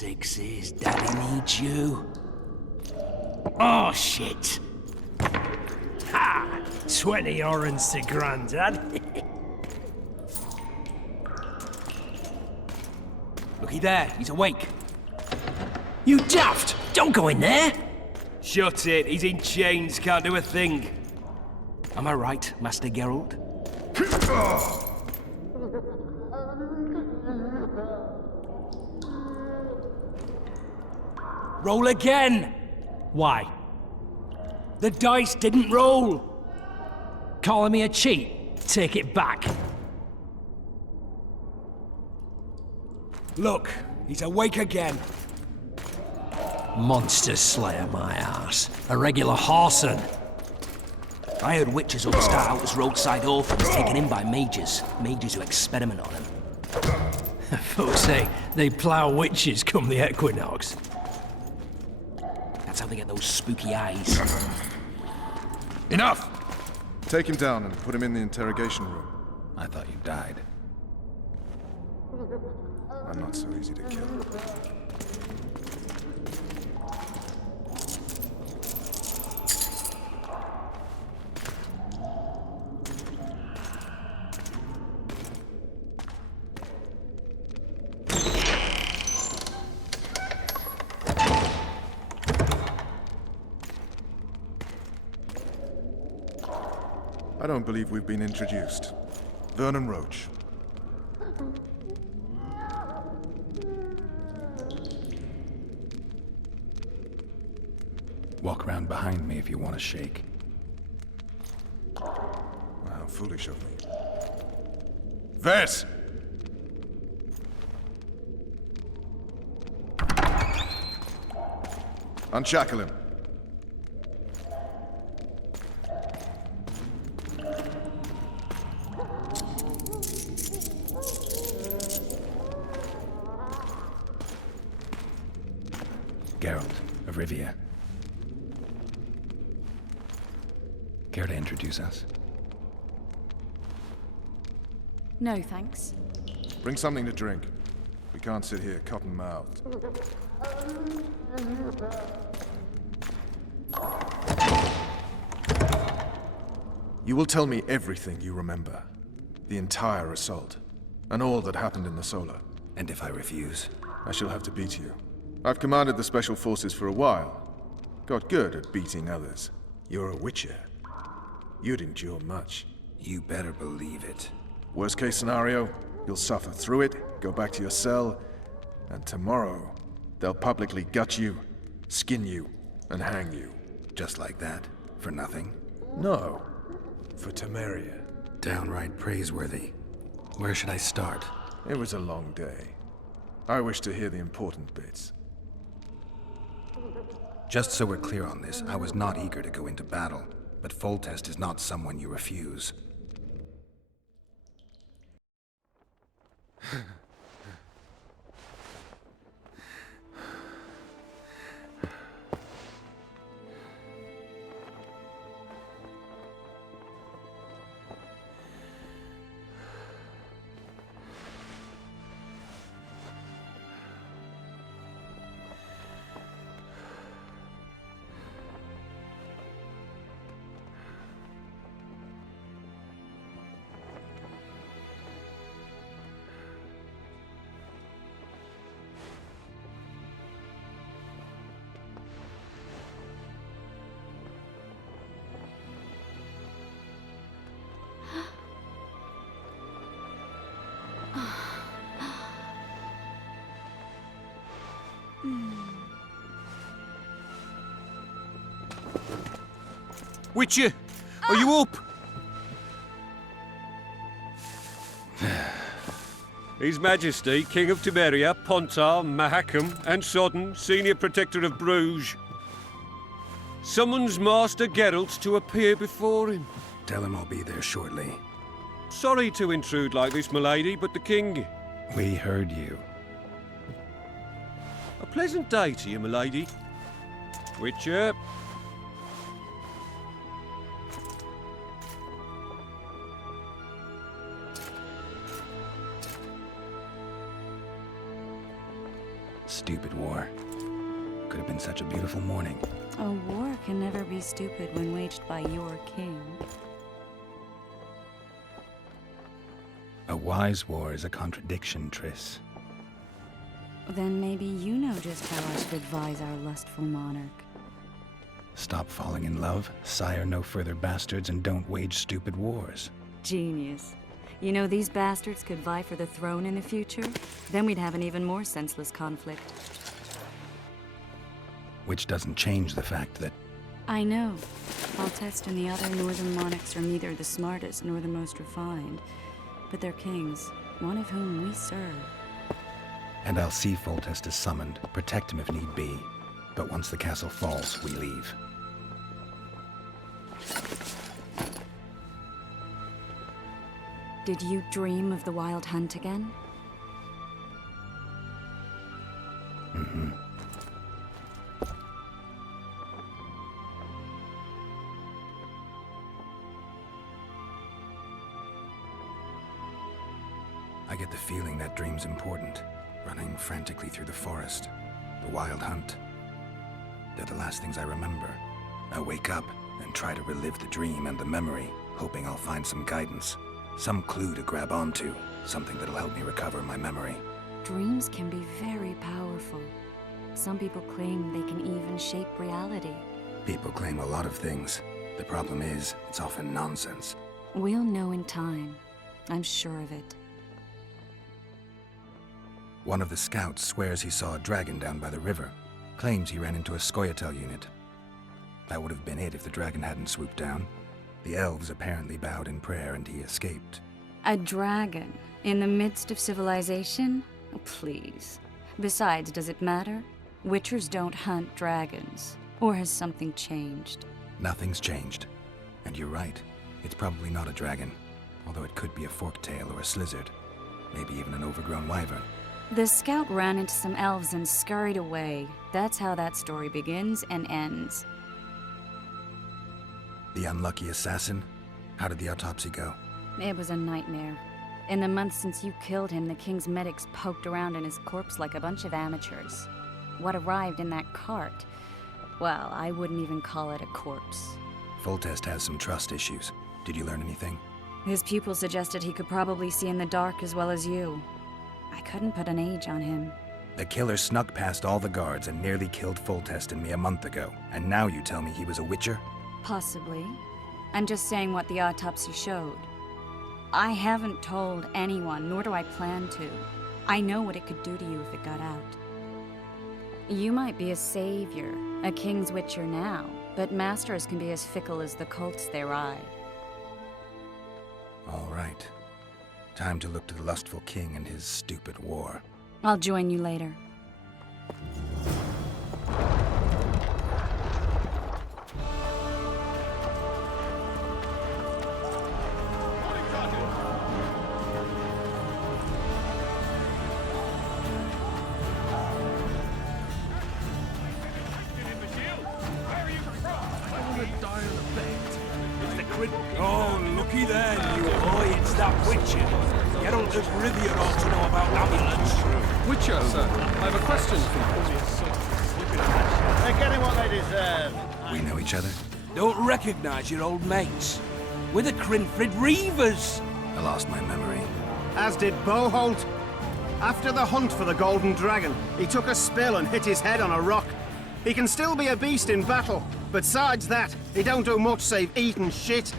sixes, Daddy needs you. Oh, shit. Ha! 20 orange to Grandad. Looky there, he's awake. You daft! Don't go in there! Shut it, he's in chains, can't do a thing. Am I right, Master Geralt? Roll again! Why? The dice didn't roll! Calling me a cheat? Take it back. Look, he's awake again. Monster Slayer, my ass. A regular whoreson. I heard witches all start out as roadside orphans taken in by mages. Mages who experiment on them. Folks say they plough witches come the equinox. That's how they get those spooky eyes. Enough! Take him down and put him in the interrogation room. I thought you died. I'm not so easy to kill. I don't believe we've been introduced. Vernon Roach. Walk around behind me if you want to shake. How foolish of me. Vess! Unshackle him. Geralt of Rivia. Care to introduce us? No, thanks. Bring something to drink. We can't sit here cotton-mouthed. You will tell me everything you remember. The entire assault. And all that happened in the Solar. And if I refuse? I shall have to beat you. I've commanded the Special Forces for a while. Got good at beating others. You're a Witcher. You'd endure much. You better believe it. Worst case scenario, you'll suffer through it, go back to your cell, and tomorrow, they'll publicly gut you, skin you, and hang you. Just like that? For nothing? No. For Temeria. Downright praiseworthy. Where should I start? It was a long day. I wish to hear the important bits. Just so we're clear on this, I was not eager to go into battle, but Foltest is not someone you refuse. Witcher, are you up? His Majesty, King of Temeria, Pontar, Mahakam, and Sodden, Senior Protector of Bruges, summons Master Geralt to appear before him. Tell him I'll be there shortly. Sorry to intrude like this, milady, but the King... We heard you. A pleasant day to you, milady. Witcher. Stupid war. Could have been such a beautiful morning. A war can never be stupid when waged by your king. A wise war is a contradiction, Triss. Then maybe you know just how I should advise our lustful monarch. Stop falling in love, sire no further bastards, and don't wage stupid wars. Genius. You know, these bastards could vie for the throne in the future? Then we'd have an even more senseless conflict. Which doesn't change the fact that I know. Foltest and the other northern monarchs are neither the smartest nor the most refined. But they're kings, one of whom we serve. And I'll see Foltest is summoned, protect him if need be. But once the castle falls, we leave. Did you dream of the Wild Hunt again? Mm-hmm. I get the feeling that dream's important. Running frantically through the forest. The Wild Hunt. They're the last things I remember. I wake up and try to relive the dream and the memory, hoping I'll find some guidance. Some clue to grab onto. Something that'll help me recover my memory. Dreams can be very powerful. Some people claim they can even shape reality. People claim a lot of things. The problem is, it's often nonsense. We'll know in time. I'm sure of it. One of the scouts swears he saw a dragon down by the river. Claims he ran into a Scoia'tael unit. That would have been it if the dragon hadn't swooped down. The elves apparently bowed in prayer and he escaped. A dragon? In the midst of civilization? Oh, please. Besides, does it matter? Witchers don't hunt dragons. Or has something changed? Nothing's changed. And you're right. It's probably not a dragon. Although it could be a forktail or a slizzard. Maybe even an overgrown wyvern. The scout ran into some elves and scurried away. That's how that story begins and ends. The unlucky assassin? How did the autopsy go? It was a nightmare. In the months since you killed him, the king's medics poked around in his corpse like a bunch of amateurs. What arrived in that cart? Well, I wouldn't even call it a corpse. Foltest has some trust issues. Did you learn anything? His pupil suggested he could probably see in the dark as well as you. I couldn't put an age on him. The killer snuck past all the guards and nearly killed Foltest and me a month ago. And now you tell me he was a witcher? Possibly. I'm just saying what the autopsy showed. I haven't told anyone, nor do I plan to. I know what it could do to you if it got out. You might be a savior, a king's witcher now, but masters can be as fickle as the colts they ride. All right. Time to look to the lustful king and his stupid war. I'll join you later. Oh, looky there, you boy, it's that Witcher. Geralt of Rivia ought to know about amulets. Witcher, sir, I have a question for you. They're getting what they deserve. We know each other? Don't recognize your old mates. We're the Crinfrid Reavers. I lost my memory. As did Boholt. After the hunt for the Golden Dragon, he took a spill and hit his head on a rock. He can still be a beast in battle, but besides that, he don't do much save eat and shit.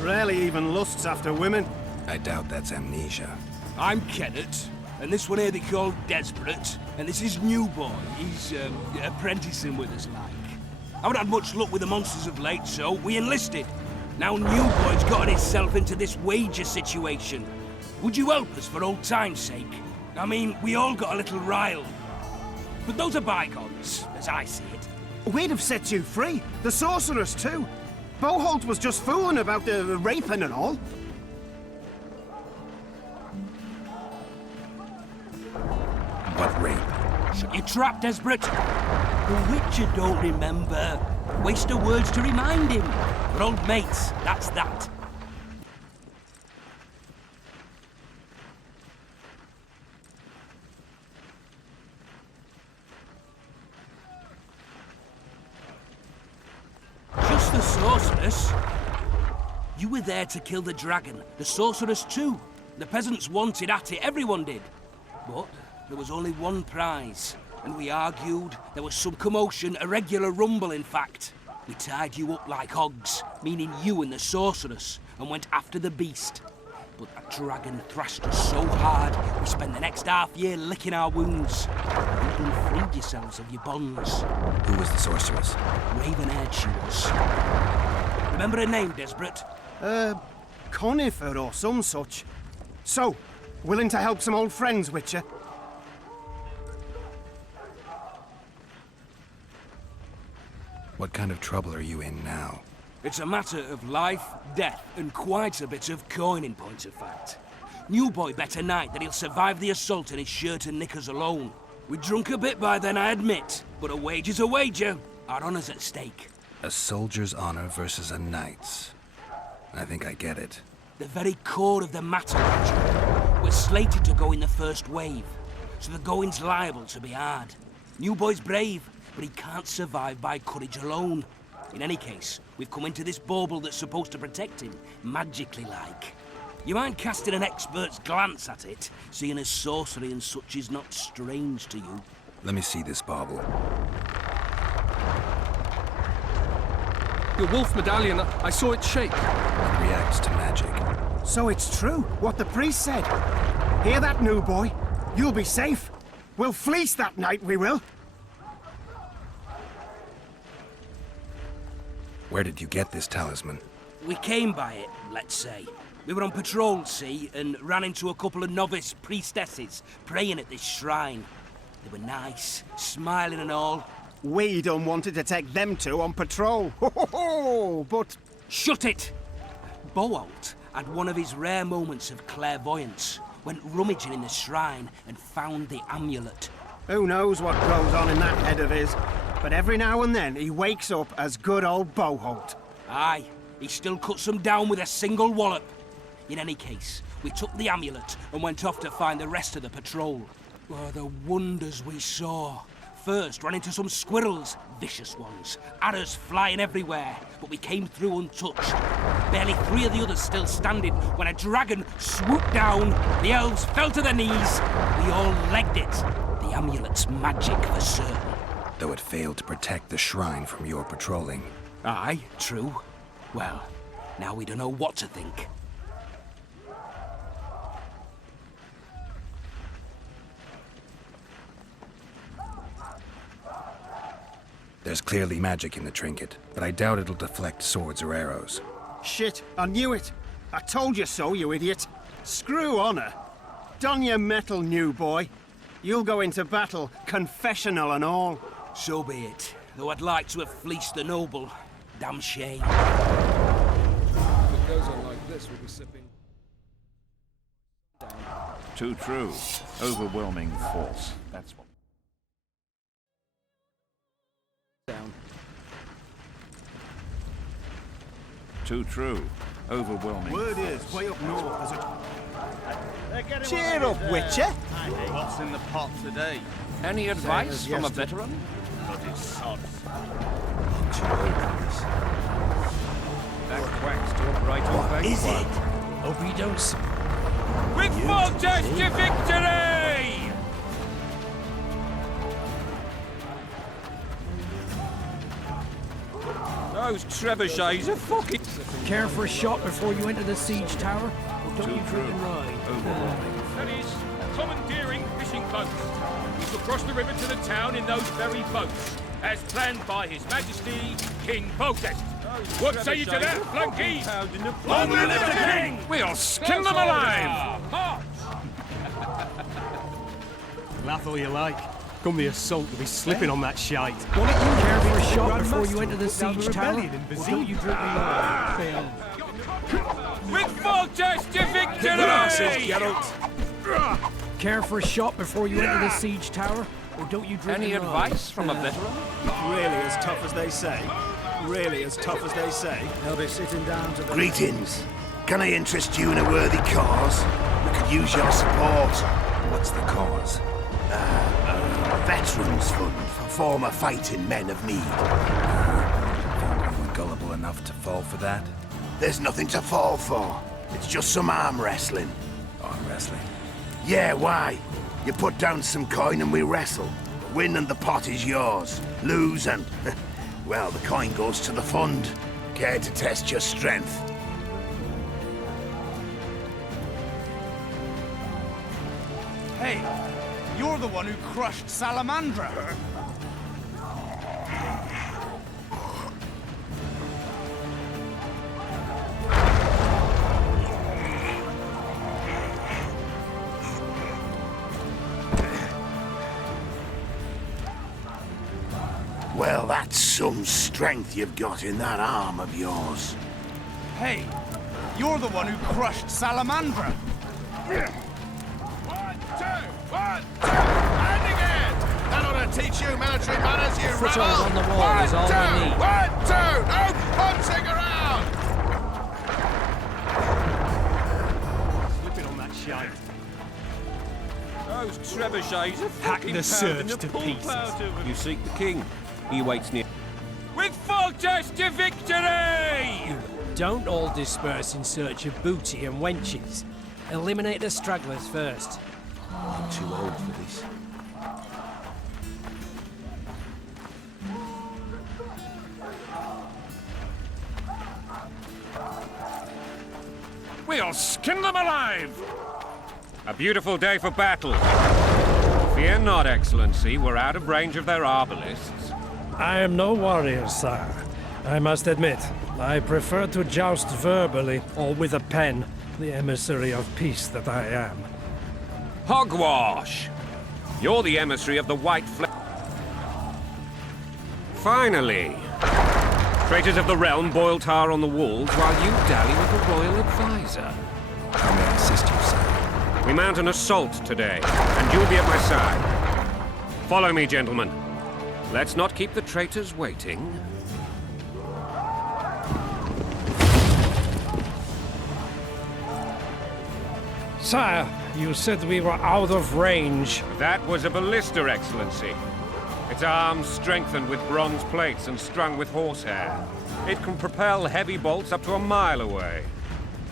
Rarely even lusts after women. I doubt that's amnesia. I'm Kenneth, and this one here they call Desperate, and this is Newboy. He's apprenticing with us, like. Haven't had much luck with the monsters of late, so we enlisted. Now Newboy's gotten himself into this wager situation. Would you help us for old time's sake? I mean, we all got a little riled. But those are bygones, as I see it. We'd have set you free. The sorceress, too. Boholt was just fooling about the raping and all. What rape? Shut your trap, Desperate. The Witcher don't remember. Waste of words to remind him. We're old mates, that's that. the sorceress? You were there to kill the dragon, the sorceress too. The peasants wanted at it, everyone did. But there was only one prize, and we argued. There was some commotion, a regular rumble in fact. We tied you up like hogs, meaning you and the sorceress, and went after the beast. But that dragon thrashed us so hard, we spent the next half year licking our wounds. You've done freed yourselves of your bonds. Who was the sorceress? Raven-haired she was. Remember her name, Desperate? Conifer or some such. So, willing to help some old friends, Witcher? What kind of trouble are you in now? It's a matter of life, death, and quite a bit of coin in point of fact. New boy bet a night that he'll survive the assault in his shirt and knickers alone. We drunk a bit by then, I admit, but a wager's a wager. Our honor's at stake. A soldier's honor versus a knight's. I think I get it. The very core of the matter, Roger. We're slated to go in the first wave, so the going's liable to be hard. New boy's brave, but he can't survive by courage alone. In any case, we've come into this bauble that's supposed to protect him, magically like. You mind casting an expert's glance at it, seeing as sorcery and such is not strange to you? Let me see this bauble. Your wolf medallion, I saw it shake. It reacts to magic. So it's true, what the priest said. Hear that, new boy? You'll be safe. We'll fleece that night, we will. Where did you get this talisman? We came by it, let's say. We were on patrol, see, and ran into a couple of novice priestesses praying at this shrine. They were nice, smiling and all. We done wanted to take them two on patrol. Ho ho ho! But Shut it! Boalt had one of his rare moments of clairvoyance, went rummaging in the shrine and found the amulet. who knows what goes on in that head of his? But every now and then he wakes up as good old Boholt. Aye, he still cuts them down with a single wallop. In any case, we took the amulet and went off to find the rest of the patrol. Oh, the wonders we saw. First, ran into some squirrels, vicious ones, arrows flying everywhere, but we came through untouched. Barely 3 of the others still standing when a dragon swooped down, the elves fell to their knees, we all legged it. The amulet's magic for certain. Though it failed to protect the shrine from your patrolling. Aye, true. Well, now we don't know what to think. There's clearly magic in the trinket, but I doubt it'll deflect swords or arrows. Shit, I knew it. I told you so, you idiot. Screw honor. Don your metal, new boy. You'll go into battle, confessional and all. So be it. Though I'd like to have fleeced the noble. Damn shame. If it goes on like this, we'll be sipping. Too true. Overwhelming force. That's what. Too true. Overwhelming. Word is, way up north, there's a... Cheer up, Witcher! What's in the pot today? Any advice from a veteran? Bloody sods. That quack's talk right off. What is it? Hope you don't... With Foltest to victory! Those trebuchets are fucking... Care for a shot before you enter the siege tower? Or don't you drink and ride? That is, commandeering fishing boats. We shall cross the river to the town in those very boats, as planned by His Majesty, King Foltest. What say you to that, flunkies? Long live the king! We'll skin them alive! Laugh all you like. Come the assault to be slipping on that shite. Why don't you care for a shot before you enter the siege tower? Or don't you drink and ride? With Foltest to victory! Care for a shot before you enter the siege tower? Or don't you drink Any and ride? advice from a veteran? Really as tough as they say? Really as tough as they say? They'll be sitting down to the... Greetings. Can I interest you in a worthy cause? We could use your support. What's the cause? Veterans Fund for former fighting men of need. Found one with gullible enough to fall for that? There's nothing to fall for. It's just some arm wrestling. Arm wrestling? Yeah, why? You put down some coin and we wrestle. Win and the pot is yours. Lose and... well, the coin goes to the fund. Care to test your strength? Hey, you're the one who crushed Salamandra. Well, that's some strength you've got in that arm of yours. Hey, you're the one who crushed Salamandra. 1, 2, 1, 2, and again! That ought to teach you military manners, you Foothold rebel! on the wall is all I need. 1, 2, no punching around! Slipping on that shite. Those trebuchets are Hack fucking the surge pounding to the pulp pieces. out of 'em. You seek the king. He waits near. With Foltest to victory! Don't all disperse in search of booty and wenches. Eliminate the stragglers first. I'm too old for this. We'll skin them alive! A beautiful day for battle. Fear not, Excellency. We're out of range of their arbalists. I am no warrior, sire. I must admit, I prefer to joust verbally or with a pen, the emissary of peace that I am. Hogwash! You're the emissary of the White Flag. Finally! Traitors of the realm boil tar on the walls while you dally with the royal advisor. How may I assist you, sire? We mount an assault today, and you'll be at my side. Follow me, gentlemen. Let's not keep the traitors waiting. Sire, you said we were out of range. That was a ballista, Excellency. Its arms strengthened with bronze plates and strung with horsehair. It can propel heavy bolts up to a mile away.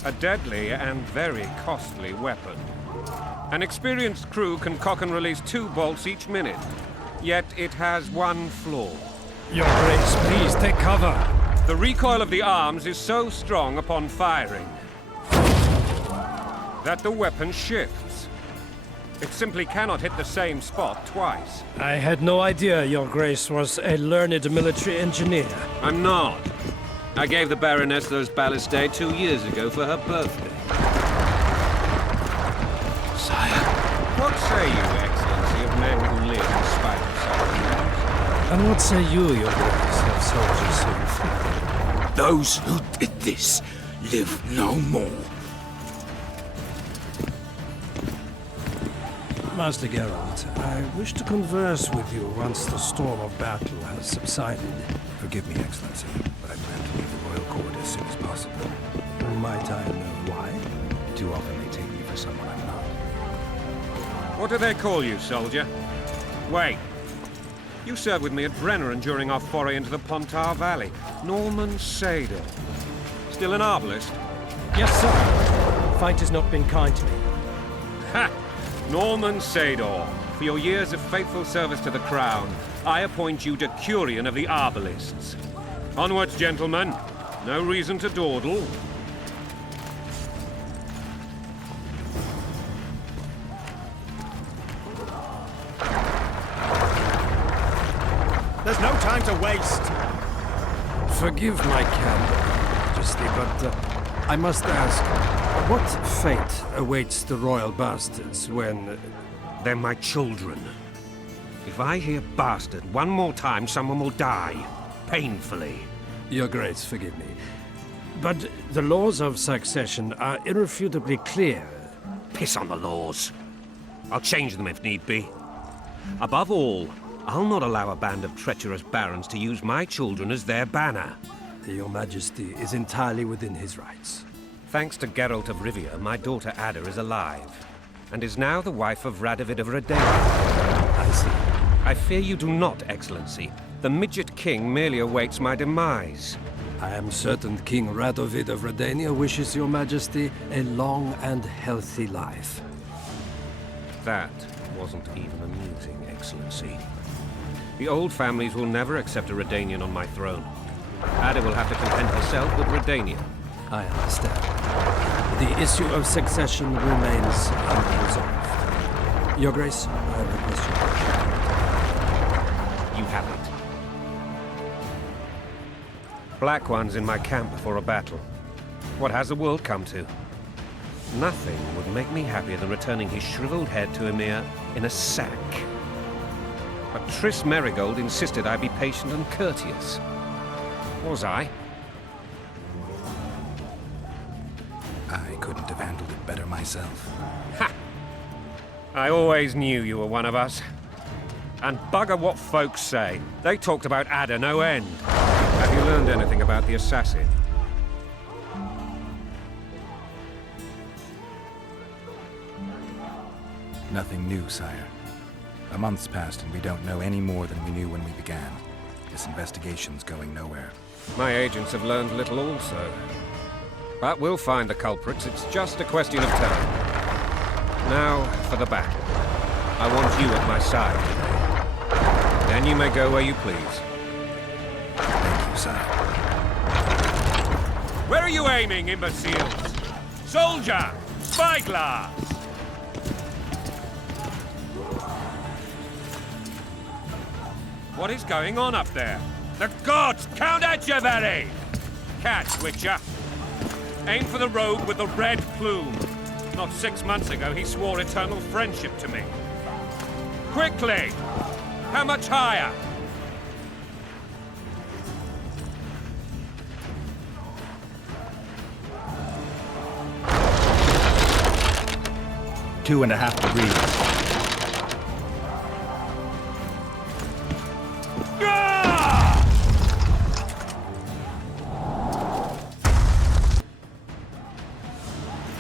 A deadly and very costly weapon. An experienced crew can cock and release 2 bolts each minute. Yet it has one flaw. Your Grace, please take cover. The recoil of the arms is so strong upon firing that the weapon shifts. It simply cannot hit the same spot twice. I had no idea Your Grace was a learned military engineer. I'm not. I gave the Baroness those ballistae 2 years ago for her birthday. Sire. What say you, Excellency, of men who live in spite of such? And what say you, Your Grace, of soldiers so defeated? Those who did this live no more. Master Geralt, I wish to converse with you once the storm of battle has subsided. Forgive me, Excellency, but I plan to leave the royal court as soon as possible. Might I know why? Too often they take me for someone I'm not. What do they call you, soldier? Wait. You served with me at Brenneran during our foray into the Pontar Valley. Norman Sador. Still an arbalist? Yes, sir. Fate has not been kind to me. Ha! Norman Sador, for your years of faithful service to the crown, I appoint you Decurion of the Arbalists. Onwards, gentlemen. No reason to dawdle. There's no time to waste. Forgive my candor, Majesty, but I must ask, what fate awaits the royal bastards when... They're my children. If I hear bastard one more time, someone will die. Painfully. Your Grace, forgive me. But the laws of succession are irrefutably clear. Piss on the laws. I'll change them if need be. Above all, I'll not allow a band of treacherous barons to use my children as their banner. Your Majesty is entirely within his rights. Thanks to Geralt of Rivia, my daughter Ada is alive, and is now the wife of Radovid of Redane. I see. I fear you do not, Excellency. The Midget King merely awaits my demise. I am certain King Radovid of Redania wishes your majesty a long and healthy life. That wasn't even amusing, Excellency. The old families will never accept a Redanian on my throne. Ada will have to content herself with Redania. I understand. The issue of succession remains unresolved. Your Grace, I request your permission. You have it. Black One's in my camp before a battle. What has the world come to? Nothing would make me happier than returning his shriveled head to Emir in a sack. But Triss Merigold insisted I be patient and courteous. Was I? I couldn't have handled it better myself. Ha! I always knew you were one of us. And bugger what folks say. They talked about Ada no end. Have you learned anything about the assassin? Nothing new, sire. A month's passed and we don't know any more than we knew when we began. This investigation's going nowhere. My agents have learned little also. But we'll find the culprits. It's just a question of time. Now for the battle. I want you at my side today. Then you may go where you please. Thank you, sire. Where are you aiming, imbeciles? Soldier! Spyglass! What is going on up there? The gods! Count Etcheverry! Catch, Witcher! Aim for the rogue with the red plume. Not 6 months ago, he swore eternal friendship to me. Quickly! How much higher? Two and a half degrees.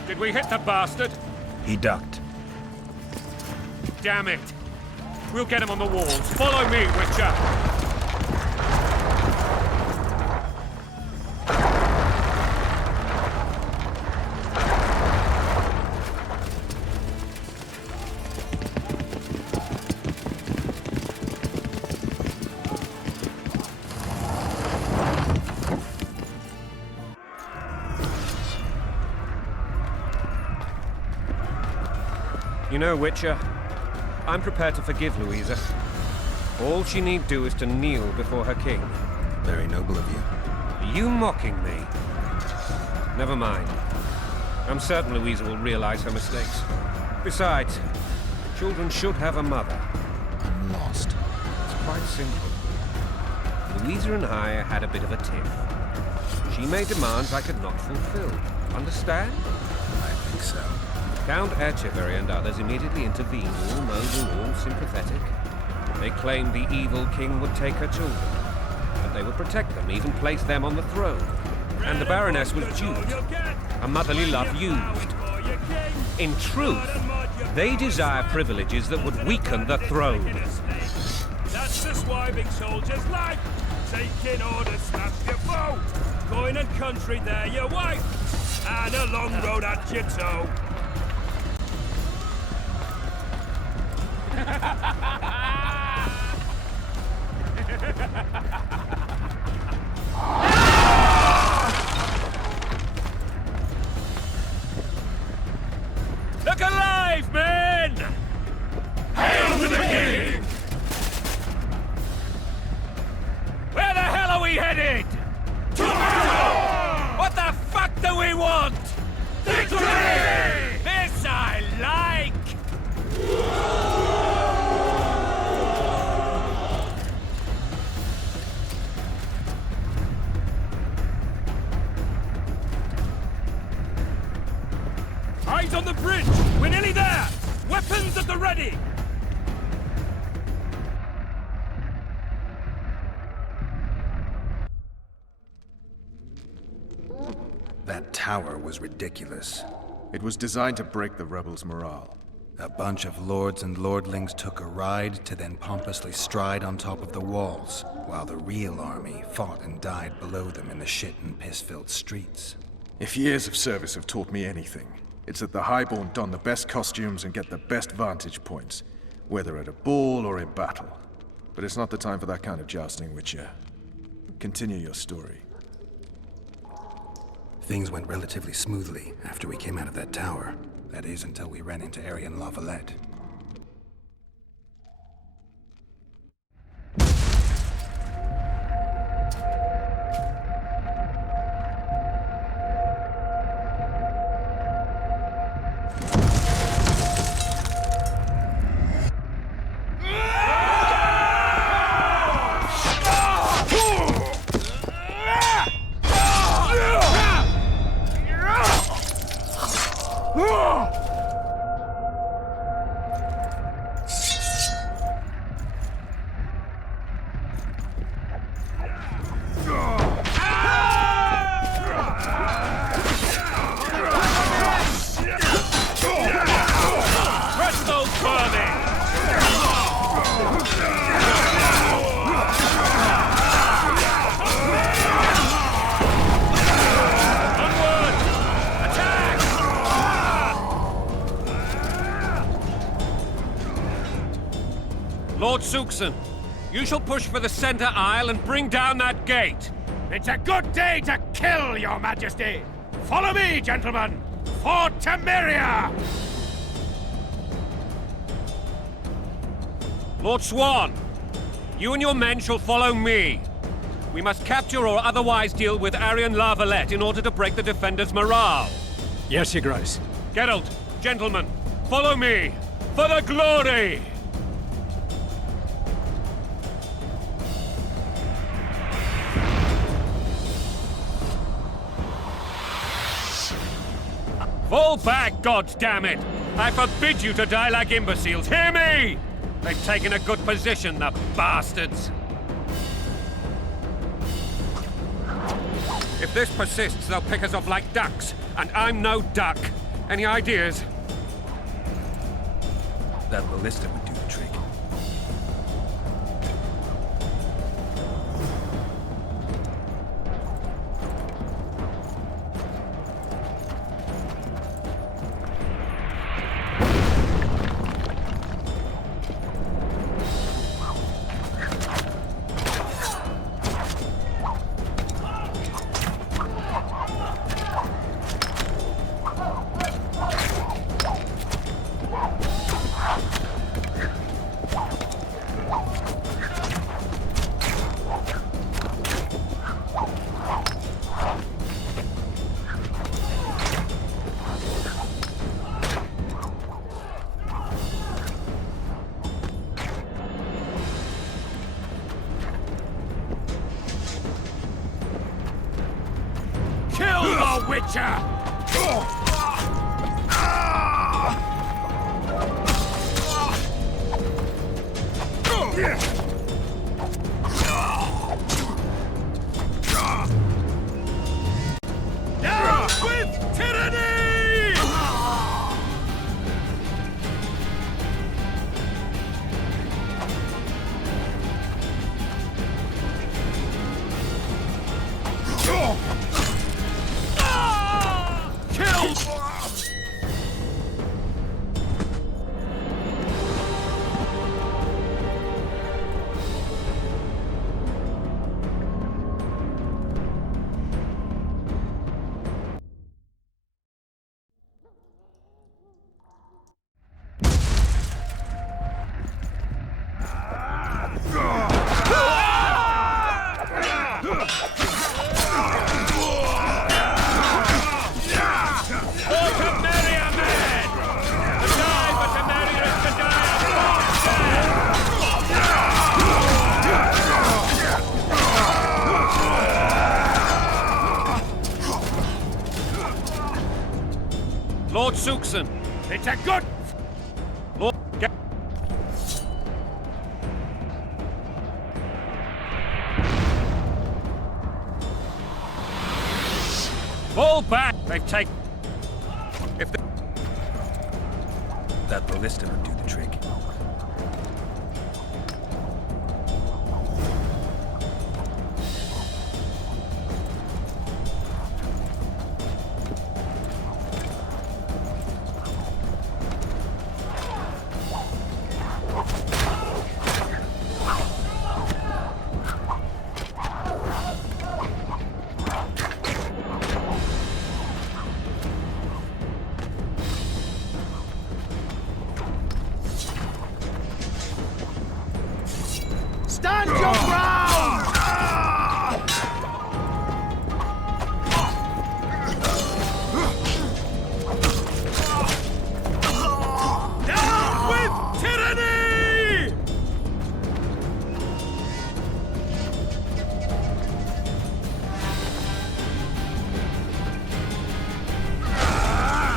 Did we hit the bastard? He ducked. Damn it! We'll get him on the walls. Follow me, Witcher! You know, Witcher, I'm prepared to forgive Louisa. All she need do is to kneel before her king. Very noble of you. Are you mocking me? Never mind. I'm certain Louisa will realize her mistakes. Besides, children should have a mother. I'm lost. It's quite simple. Louisa and I had a bit of a tiff. She made demands I could not fulfill. Understand? I think so. Count Etcheverry and others immediately intervened, all noble, all sympathetic. They claimed the evil king would take her children, but they would protect them, even place them on the throne. And the Baroness was duped, her motherly love used. In truth, they desire privileges that would weaken the throne. That's the swiving soldier's life. Taking orders, smash your foe. Coin and country, there your wife. And a long road at your toe. Look alive, men! Hail to the king! Where the hell are we headed? To battle! What the fuck do we want? Victory! This I like! Eyes on the bridge! We're nearly there! Weapons at the ready! That tower was ridiculous. It was designed to break the rebels' morale. A bunch of lords and lordlings took a ride to then pompously stride on top of the walls, while the real army fought and died below them in the shit and piss-filled streets. If years of service have taught me anything, it's that the Highborn don the best costumes and get the best vantage points, whether at a ball or in battle. But it's not the time for that kind of jousting, Witcher. Continue your story. Things went relatively smoothly after we came out of that tower. That is, until we ran into Aryan La Valette. Lord Suxon, you shall push for the center aisle and bring down that gate. It's a good day to kill, Your Majesty! Follow me, gentlemen! For Temeria! Lord Swan, you and your men shall follow me. We must capture or otherwise deal with Aryan La Valette in order to break the defenders' morale. Yes, Your Grace. Geralt, gentlemen, follow me! For the glory! Fall back, goddammit! I forbid you to die like imbeciles. Hear me! They've taken a good position, the bastards. If this persists, they'll pick us off like ducks, and I'm no duck. Any ideas? That ballista would do the trick. Kill the Witcher! Down with tyranny! Kill! Lord Suxon. It's a good... Lord... Fall back! They've taken... If they... That ballista would do the trick. Stand your ground! Down with tyranny!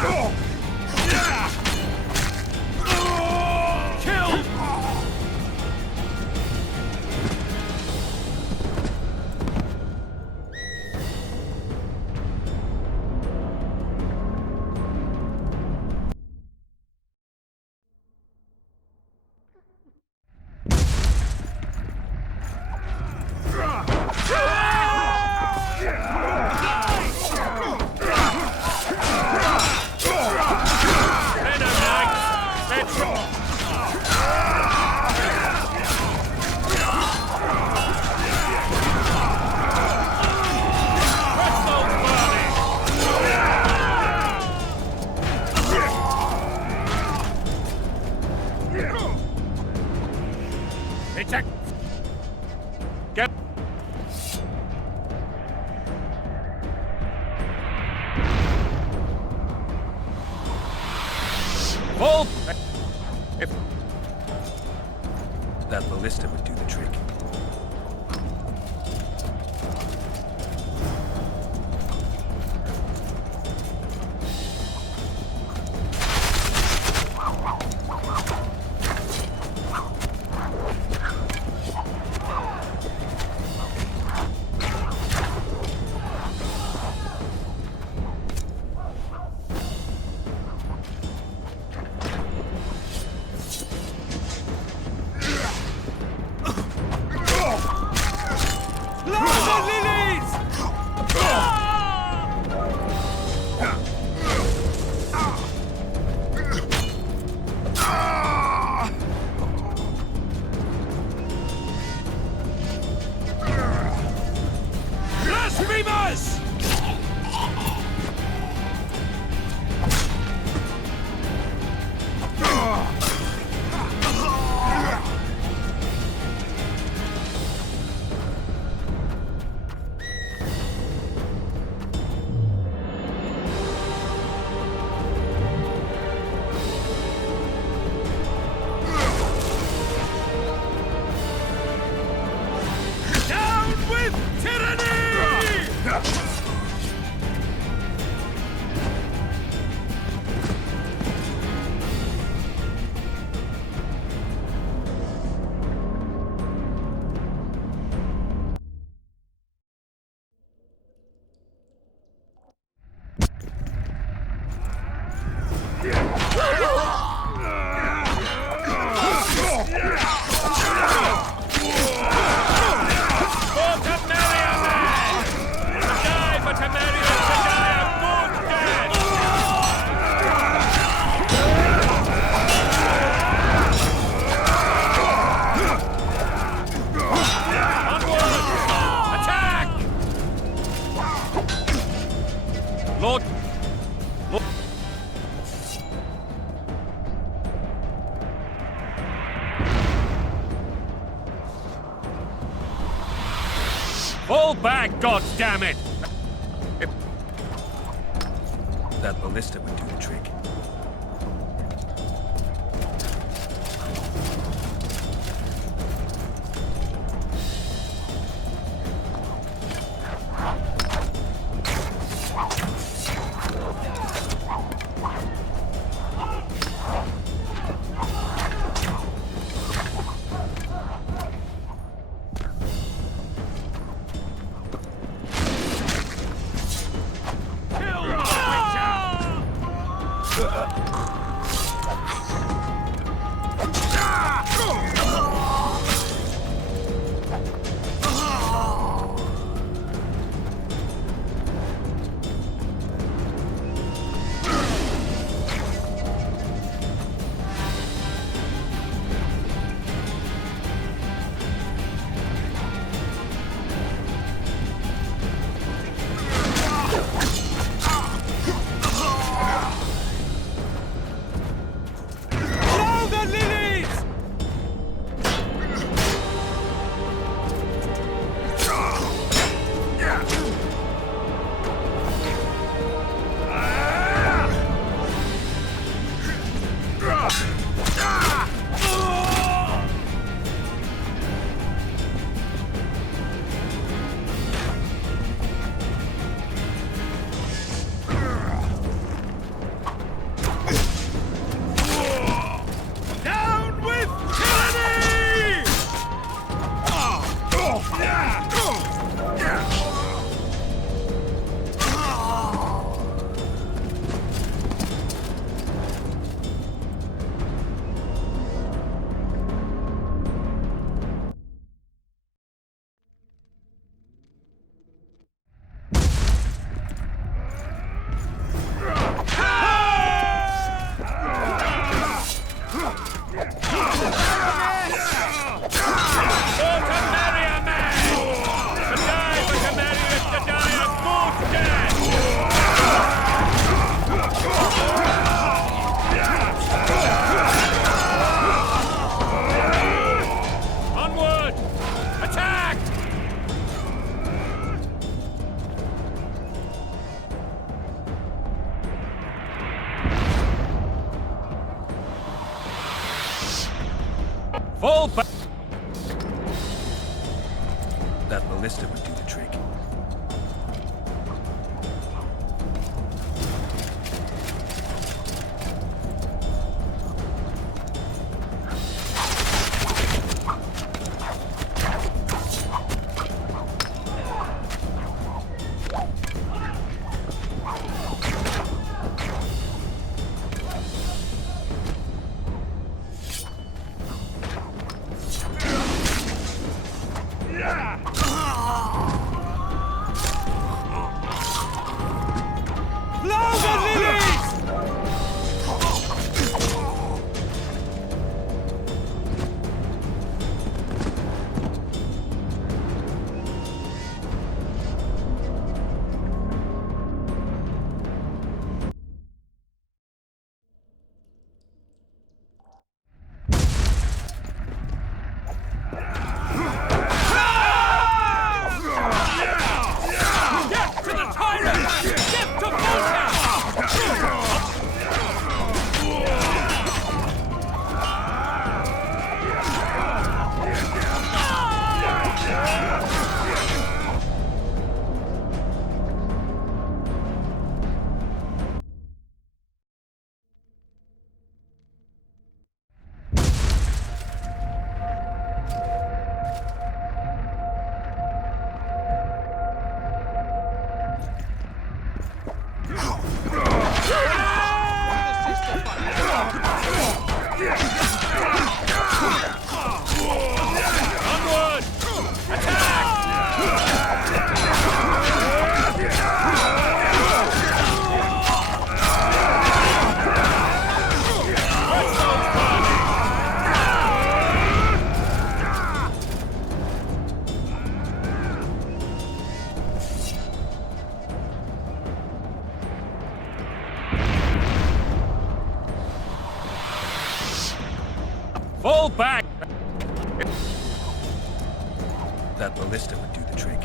Kill! Get Pull! If that ballista would do the trick. Blasphemers! Down with tyranny! Lord. Fall back, goddammit! That ballista would do the trick. Fall back! That ballista would do the trick. Fall back! That ballista would do the trick.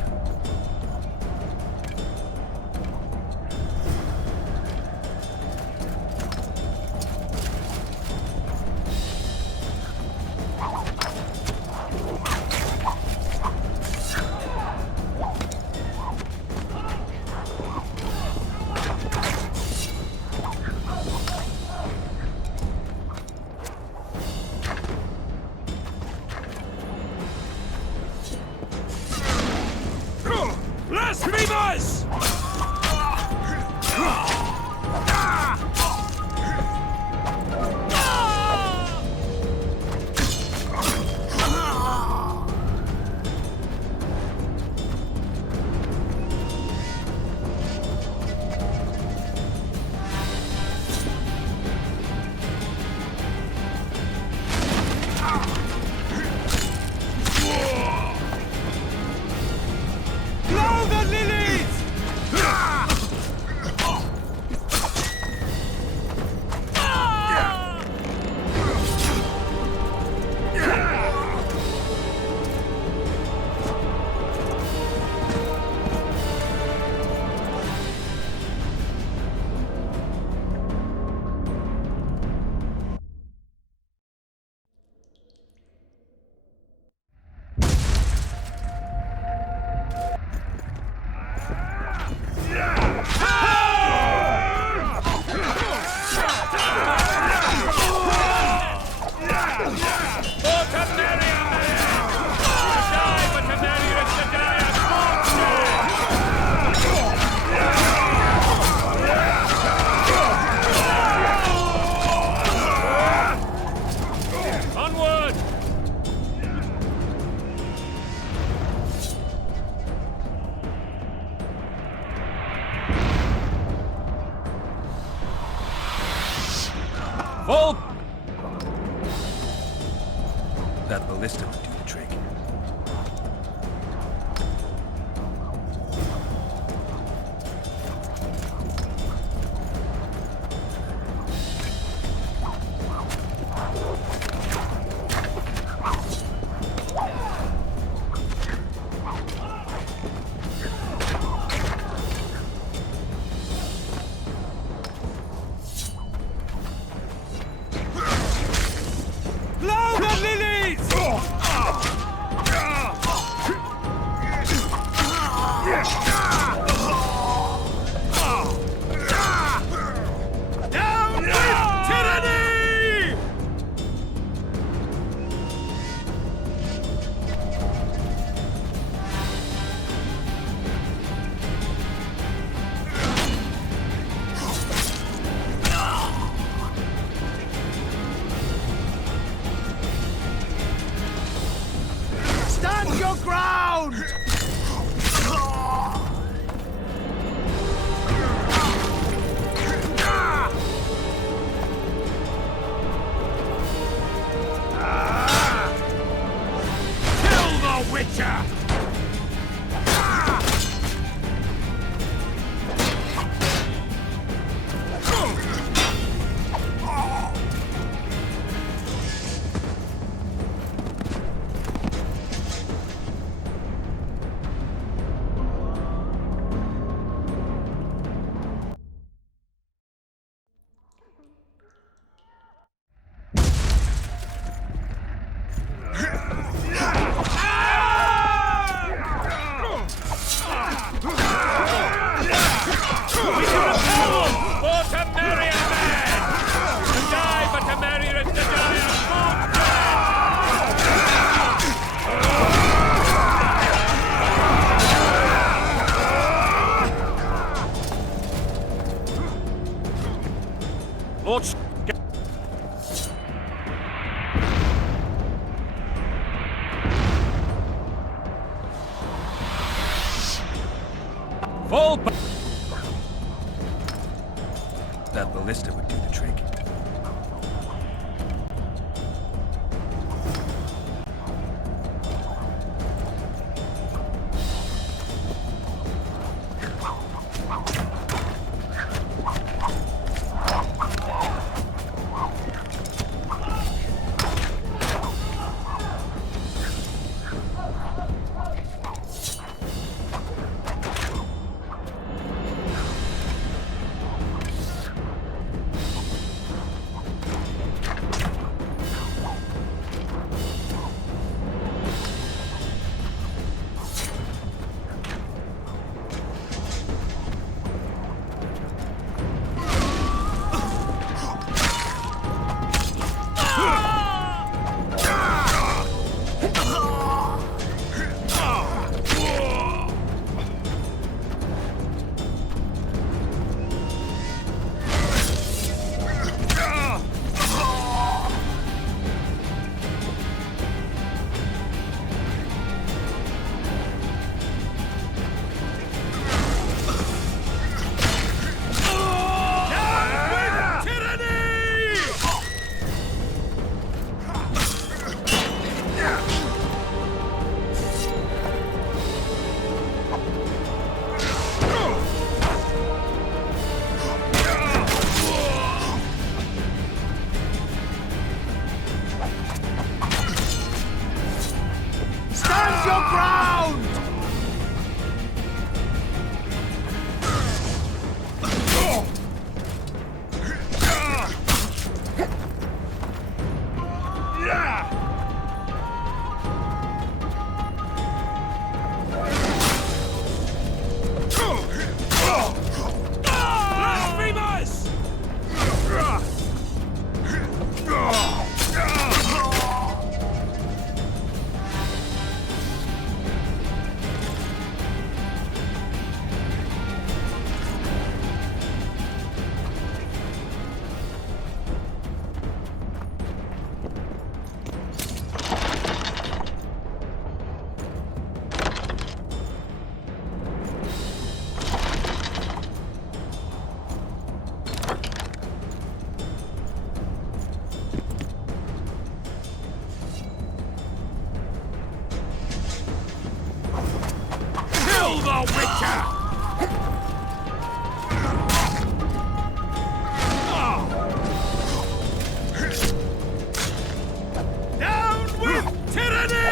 Las Rivas! Blow the lilies! Onward! Fall! That ballista would do the trick. Stand your ground! Kill the Witcher! Lord Fall back! That ballista would do the trick. the Witcher! Down with tyranny!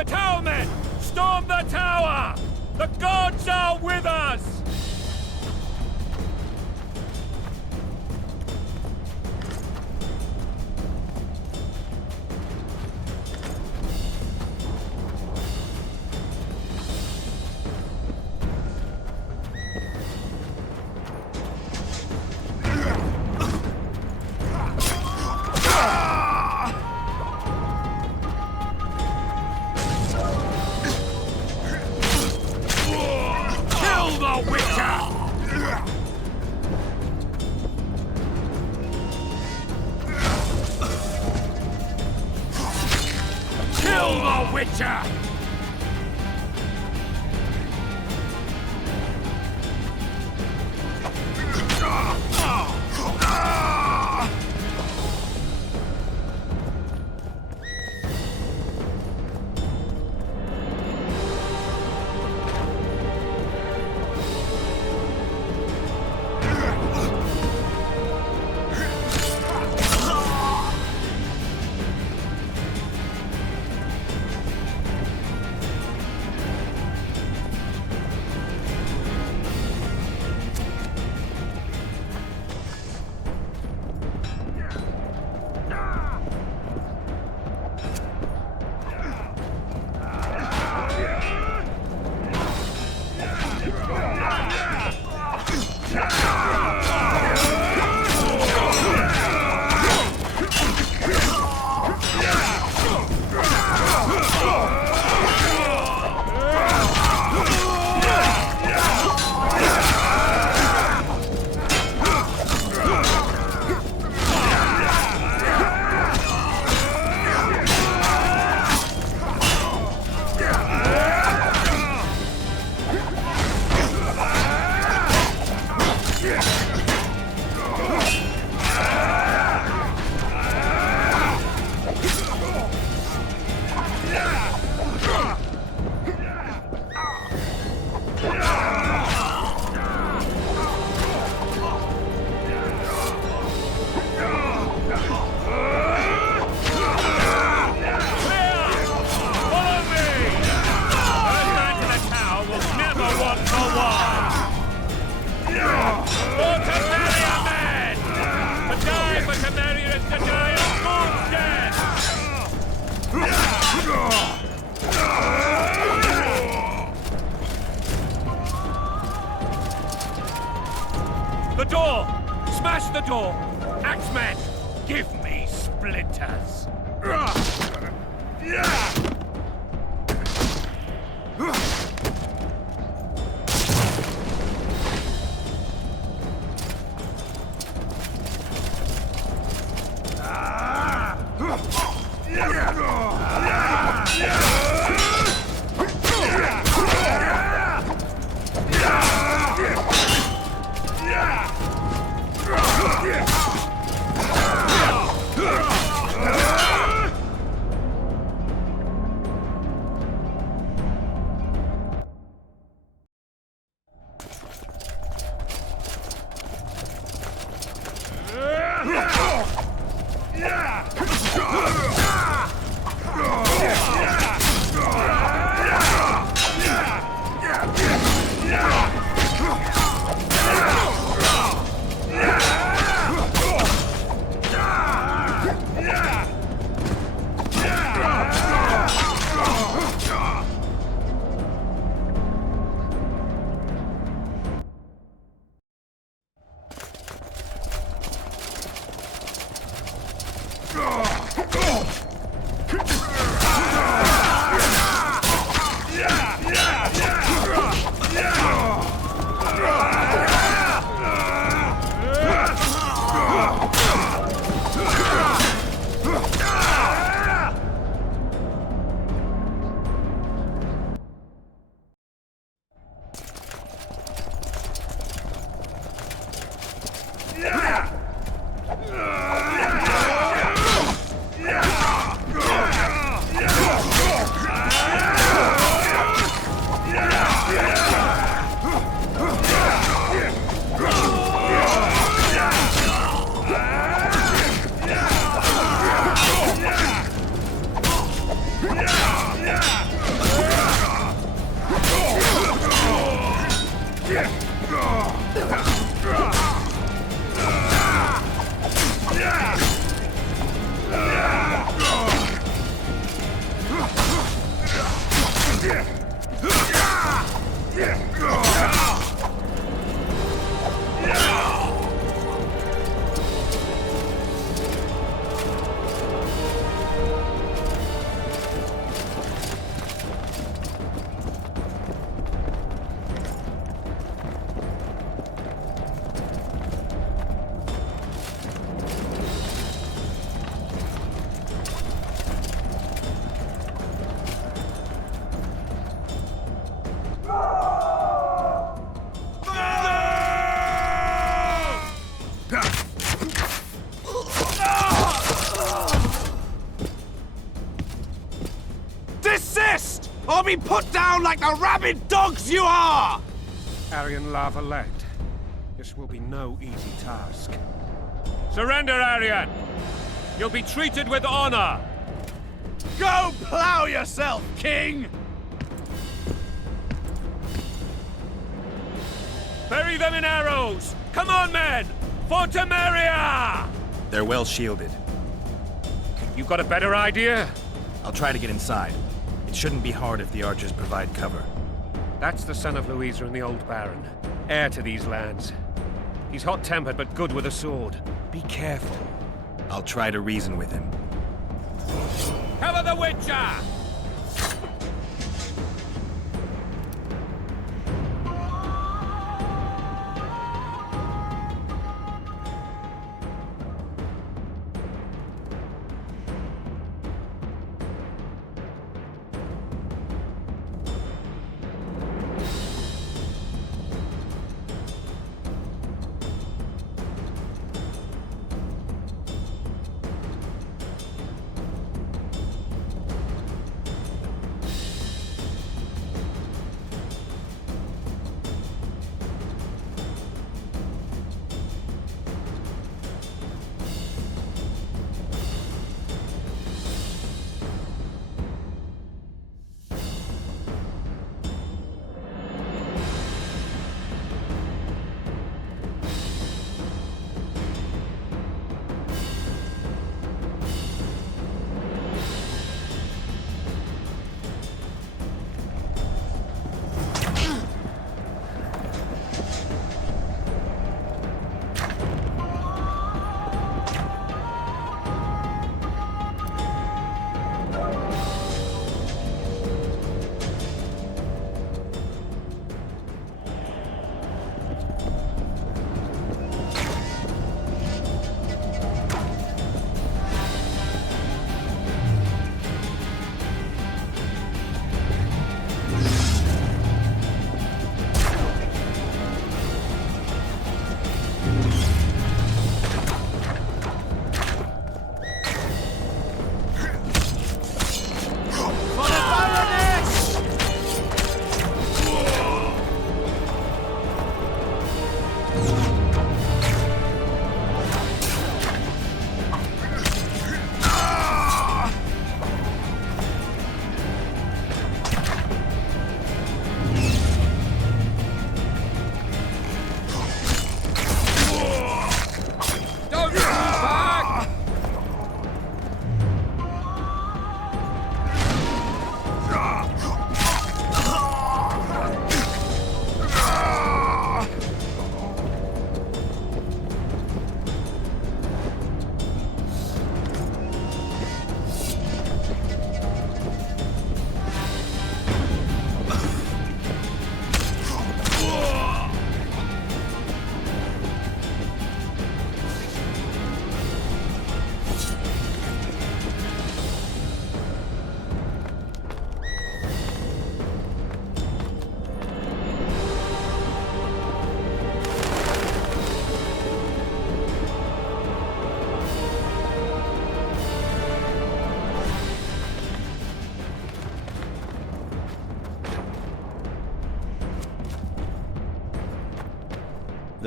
The Towermen! Storm the tower! The gods are with us! Witcher! Smash the door! Axemen, give me splinters! Desist! Or be put down like the rabid dogs you are! Aryan La Valette. This will be no easy task. Surrender, Aryan! You'll be treated with honor! Go plow yourself, King! Bury them in arrows! Come on, men! For Temeria! They're well shielded. You got a better idea? I'll try to get inside. It shouldn't be hard if the archers provide cover. That's the son of Louisa and the old Baron. Heir to these lands. He's hot-tempered but good with a sword. Be careful. I'll try to reason with him. Cover the Witcher!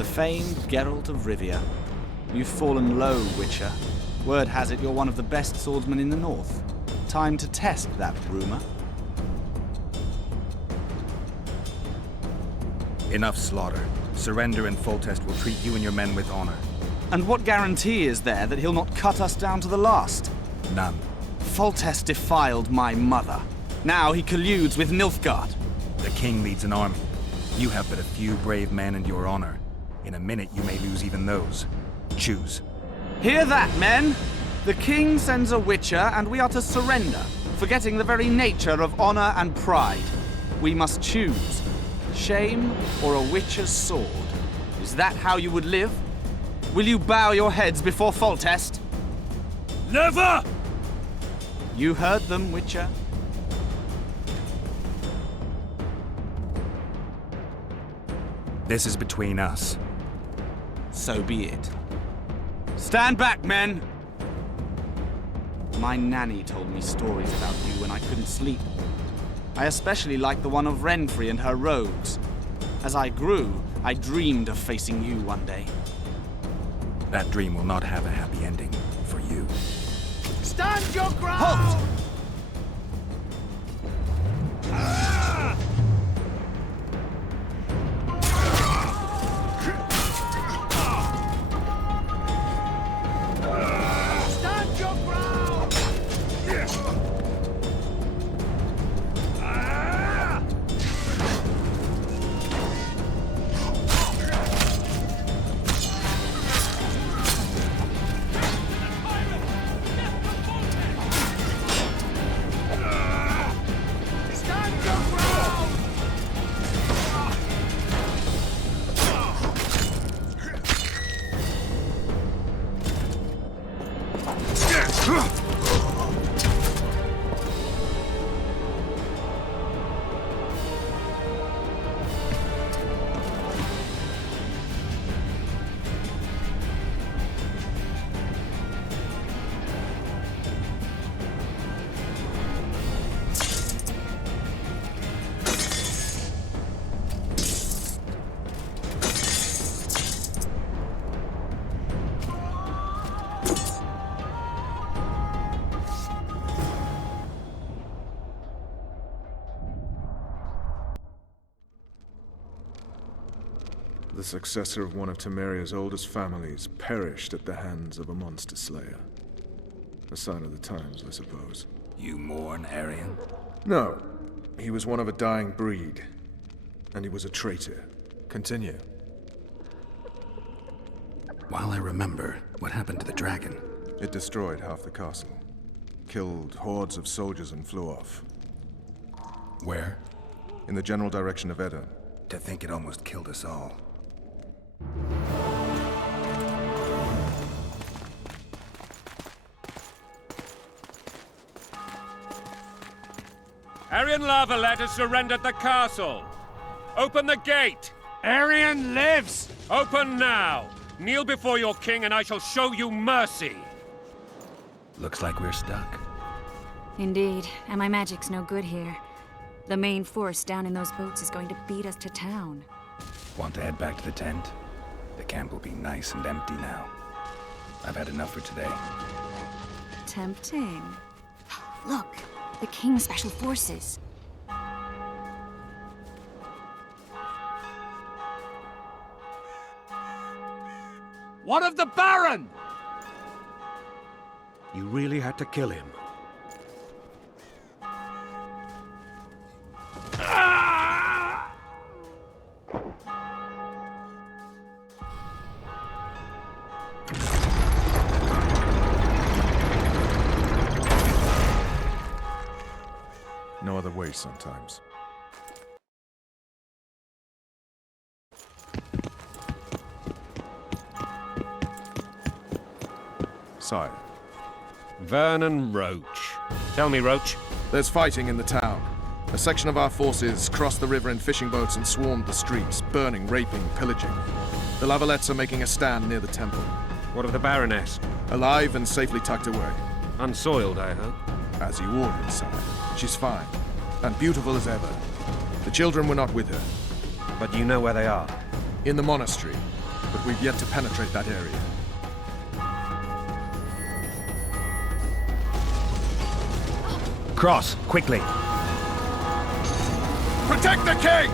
The famed Geralt of Rivia. You've fallen low, Witcher. Word has it you're one of the best swordsmen in the north. Time to test that rumor. Enough slaughter. Surrender and Foltest will treat you and your men with honor. And what guarantee is there that he'll not cut us down to the last? None. Foltest defiled my mother. Now he colludes with Nilfgaard. The king leads an army. You have but a few brave men and your honor. In a minute, you may lose even those. Choose. Hear that, men? The king sends a Witcher, and we are to surrender, forgetting the very nature of honor and pride. We must choose. Shame or a Witcher's sword? Is that how you would live? Will you bow your heads before Foltest? Never! You heard them, Witcher. This is between us. So be it. Stand back, men! My nanny told me stories about you when I couldn't sleep. I especially liked the one of Renfri and her rogues. As I grew, I dreamed of facing you one day. That dream will not have a happy ending for you. Stand your ground! Halt! Stand your ground! Stand your ground! The successor of one of Temeria's oldest families perished at the hands of a monster slayer. A sign of the times, I suppose. You mourn, Arian? No. He was one of a dying breed. And he was a traitor. Continue. While I remember, what happened to the dragon? It destroyed half the castle. Killed hordes of soldiers and flew off. Where? In the general direction of Edda. To think it almost killed us all. Arian Lavalet has surrendered the castle. Open the gate. Arian lives! Open now. Kneel before your king and I shall show you mercy. Looks like we're stuck. Indeed, and my magic's no good here. The main force down in those boats is going to beat us to town. Want to head back to the tent? The camp will be nice and empty now. I've had enough for today. Tempting. Look, the King's Special Forces. What of the Baron? You really had to kill him. No other way sometimes. Sire. Vernon Roach. Tell me, Roach. There's fighting in the town. A section of our forces crossed the river in fishing boats and swarmed the streets, burning, raping, pillaging. The Lavalets are making a stand near the temple. What of the Baroness? Alive and safely tucked away. Unsoiled, I hope. As you ordered, sire. She's fine. And beautiful as ever. The children were not with her. But you know where they are? In the monastery. but we've yet to penetrate that area. Cross, quickly. Protect the king!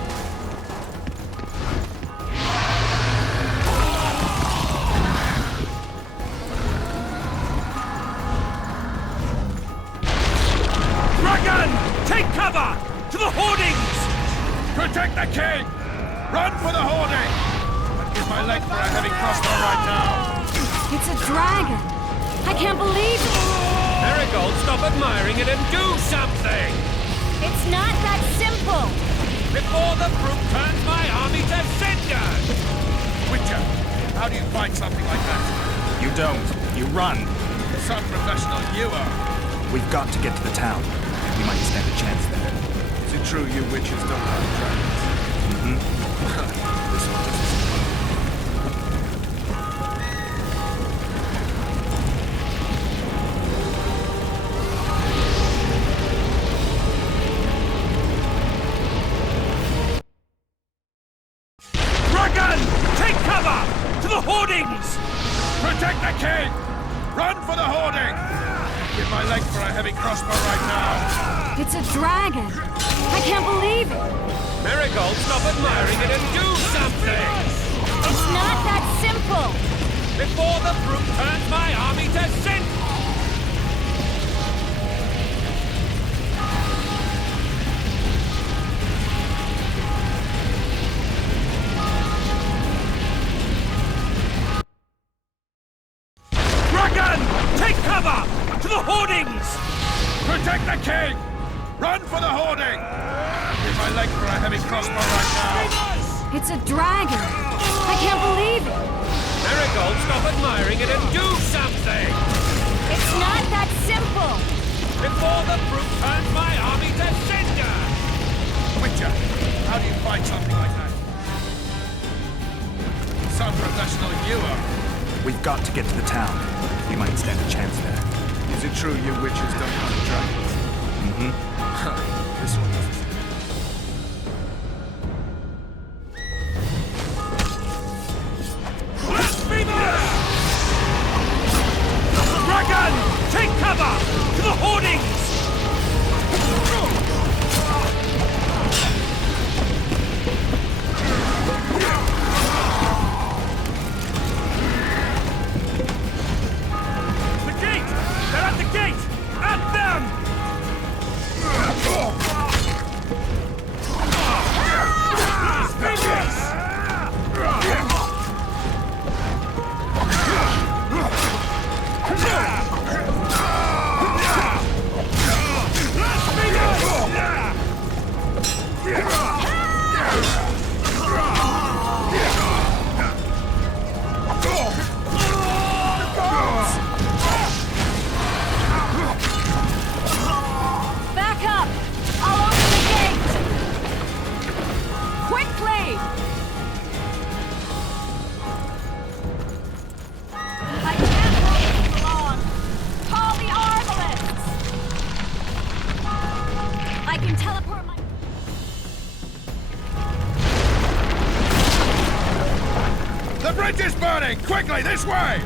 Dragon! Take cover! To the hoardings! Protect the king! Run for the hoarding! I'd give my leg for a heavy crossbow right now. It's a dragon! I can't believe it! Marigold, stop admiring it and do something! It's not that simple! Before the brute turns my army to cinder! Witcher, how do you fight something like that? You don't. You run. Some professional you are. We've got to get to the town. We might stand a chance there. Is it true you witches don't hunt dragons? This one doesn't. Dragon! Take cover! To the hoardings! Protect the king! Run for the hoarding! Give my leg for a heavy crossbow right now. It's a dragon! I can't believe it! Marigold, stop admiring it and do something! It's not that simple! Before the brute turns my army to cinder! Dragon! Take cover! To the hoardings! Protect the king! Run for the hoarding! Give my leg for a heavy crossbow right now. It's a dragon! I can't believe it! Marigold, stop admiring it and do something! It's not that simple! Before the brute turns my army to cinder! Witcher, how do you fight something like that? Some professional you are. We've got to get to the town. We might stand a chance there. Is it true you witches don't hunt dragons? This one doesn't. Dragon! Take cover! To the hoardings! The gate! They're at the gate! At them! Back up! I'll open the gate! Quickly! I can't hold this long! Call the Arbalists! I can teleport my... The bridge is burning! Quickly, this way!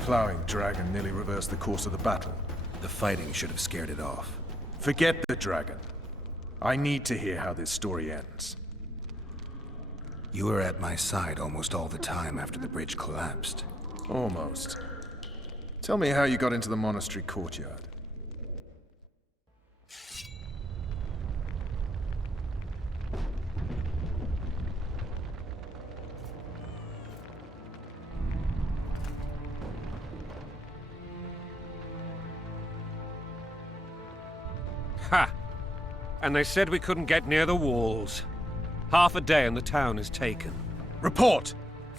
Plowing dragon nearly reversed the course of the battle. The fighting should have scared it off. Forget the dragon. I need to hear how this story ends. You were at my side almost all the time after the bridge collapsed. Almost. Tell me how you got into the monastery courtyard. Ha! And they said we couldn't get near the walls. Half a day and the town is taken. Report!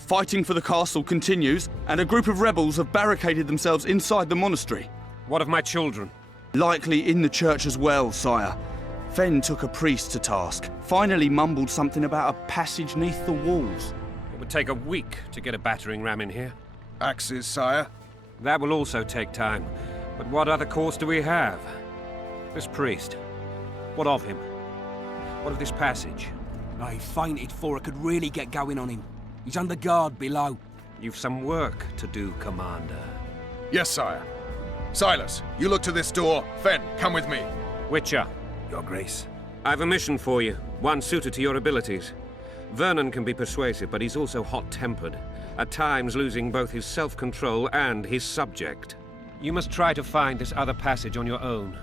Fighting for the castle continues, and a group of rebels have barricaded themselves inside the monastery. What of my children? Likely in the church as well, sire. Fen took a priest to task, finally mumbled something about a passage neath the walls. It would take a week to get a battering ram in here. Axes, sire? That will also take time. But what other course do we have? This priest. What of him? What of this passage? I fainted before I could really get going on him. He's under guard below. You've some work to do, Commander. Yes, sire. Silas, you look to this door. Fen, come with me. Witcher. Your Grace. I've a mission for you, one suited to your abilities. Vernon can be persuasive, but he's also hot-tempered, at times losing both his self-control and his subject. You must try to find this other passage on your own.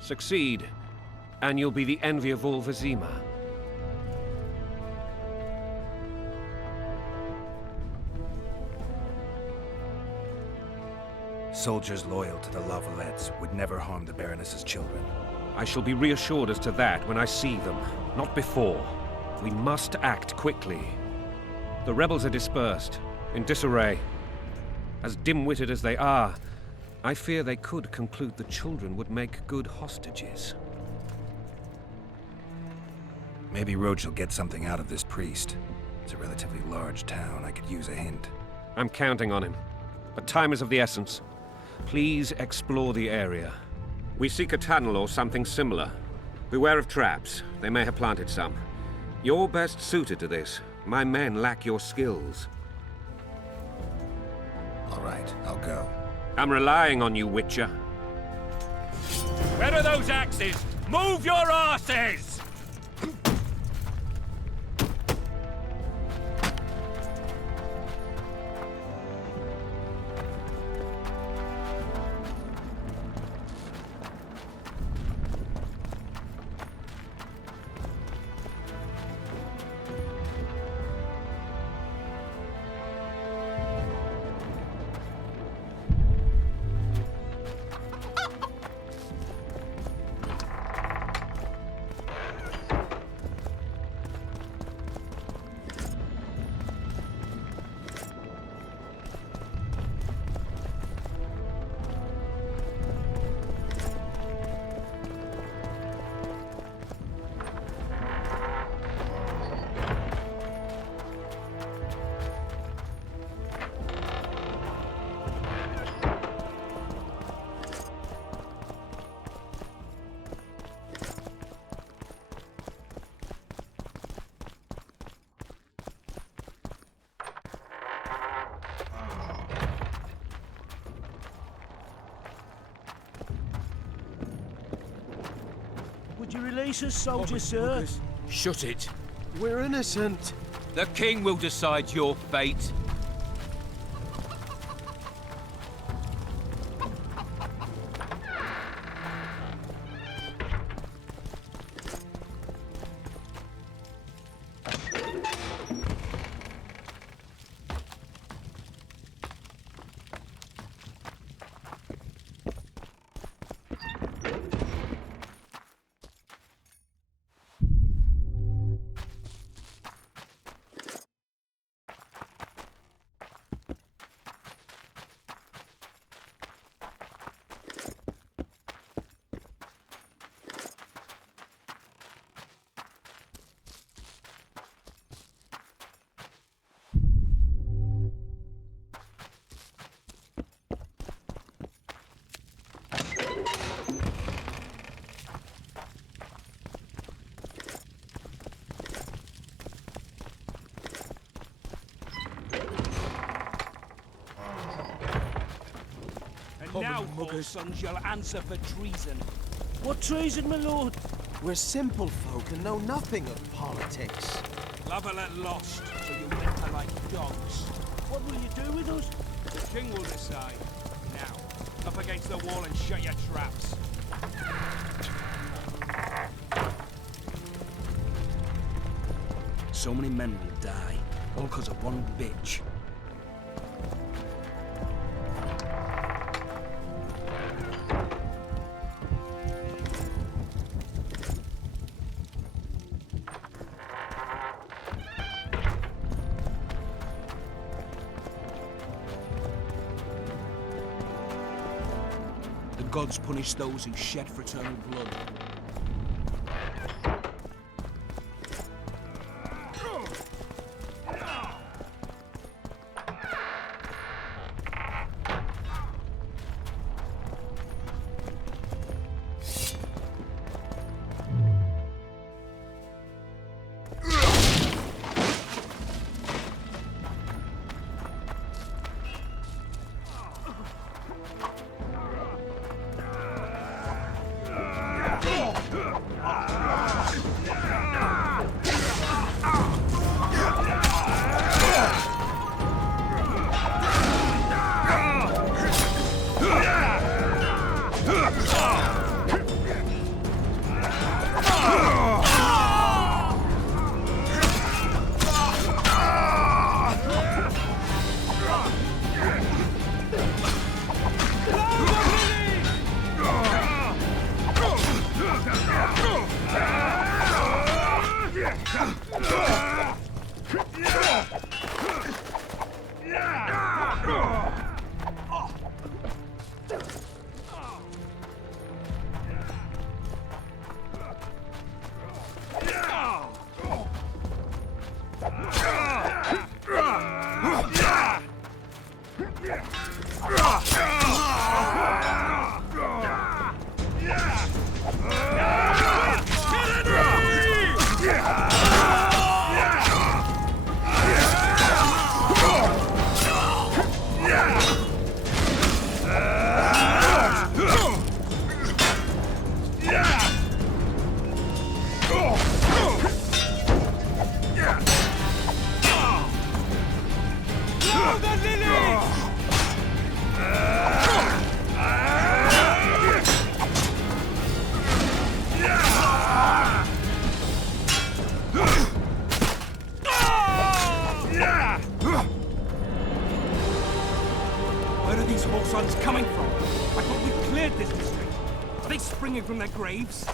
Succeed, and you'll be the envy of all Vizima. Soldiers loyal to the La Valettes would never harm the Baroness's children. I shall be reassured as to that when I see them, not before. We must act quickly. The rebels are dispersed, in disarray. As dim-witted as they are, I fear they could conclude the children would make good hostages. Maybe Roach will get something out of this priest. It's a relatively large town. I could use a hint. I'm counting on him. But time is of the essence. Please explore the area. We seek a tunnel or something similar. Beware of traps. They may have planted some. You're best suited to this. My men lack your skills. All right, I'll go. I'm relying on you, Witcher. Where are those axes? Move your asses! Would you release us, soldier, sir? Shut it. We're innocent. The king will decide your fate. Now, muggers, sons, you'll answer for treason. What treason, my lord? We're simple folk and know nothing of politics. Lavalette lost, so you enter like dogs. What will you do with us? The king will decide. Now, up against the wall and shut your traps. So many men will die, all because of one bitch. The gods punish those who shed fraternal blood. Where are these Horsons coming from? I thought we cleared this district. Are they springing from their graves?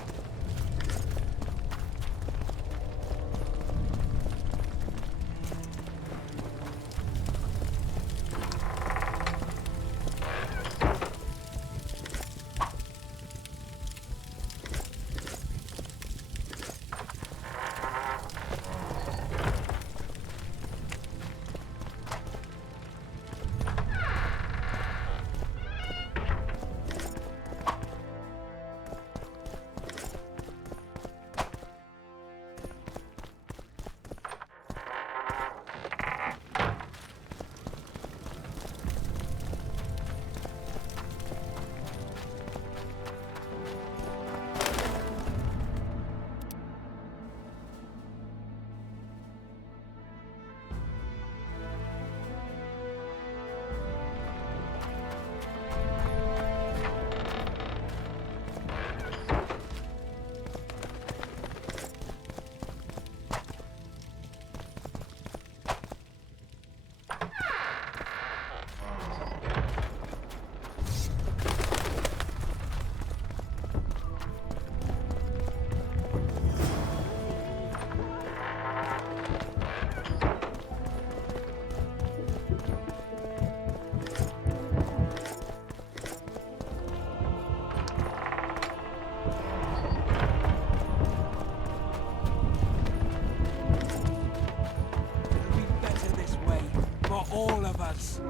All of us.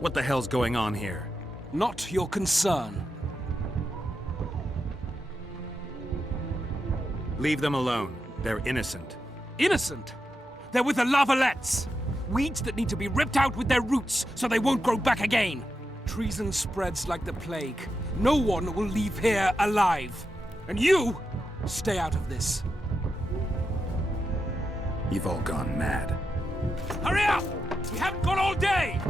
What the hell's going on here? Not your concern. Leave them alone. They're innocent. Innocent? They're with the Lavalettes. Weeds that need to be ripped out with their roots so they won't grow back again. Treason spreads like the plague. No one will leave here alive. And you, stay out of this. You've all gone mad. Hurry up! We haven't got all day!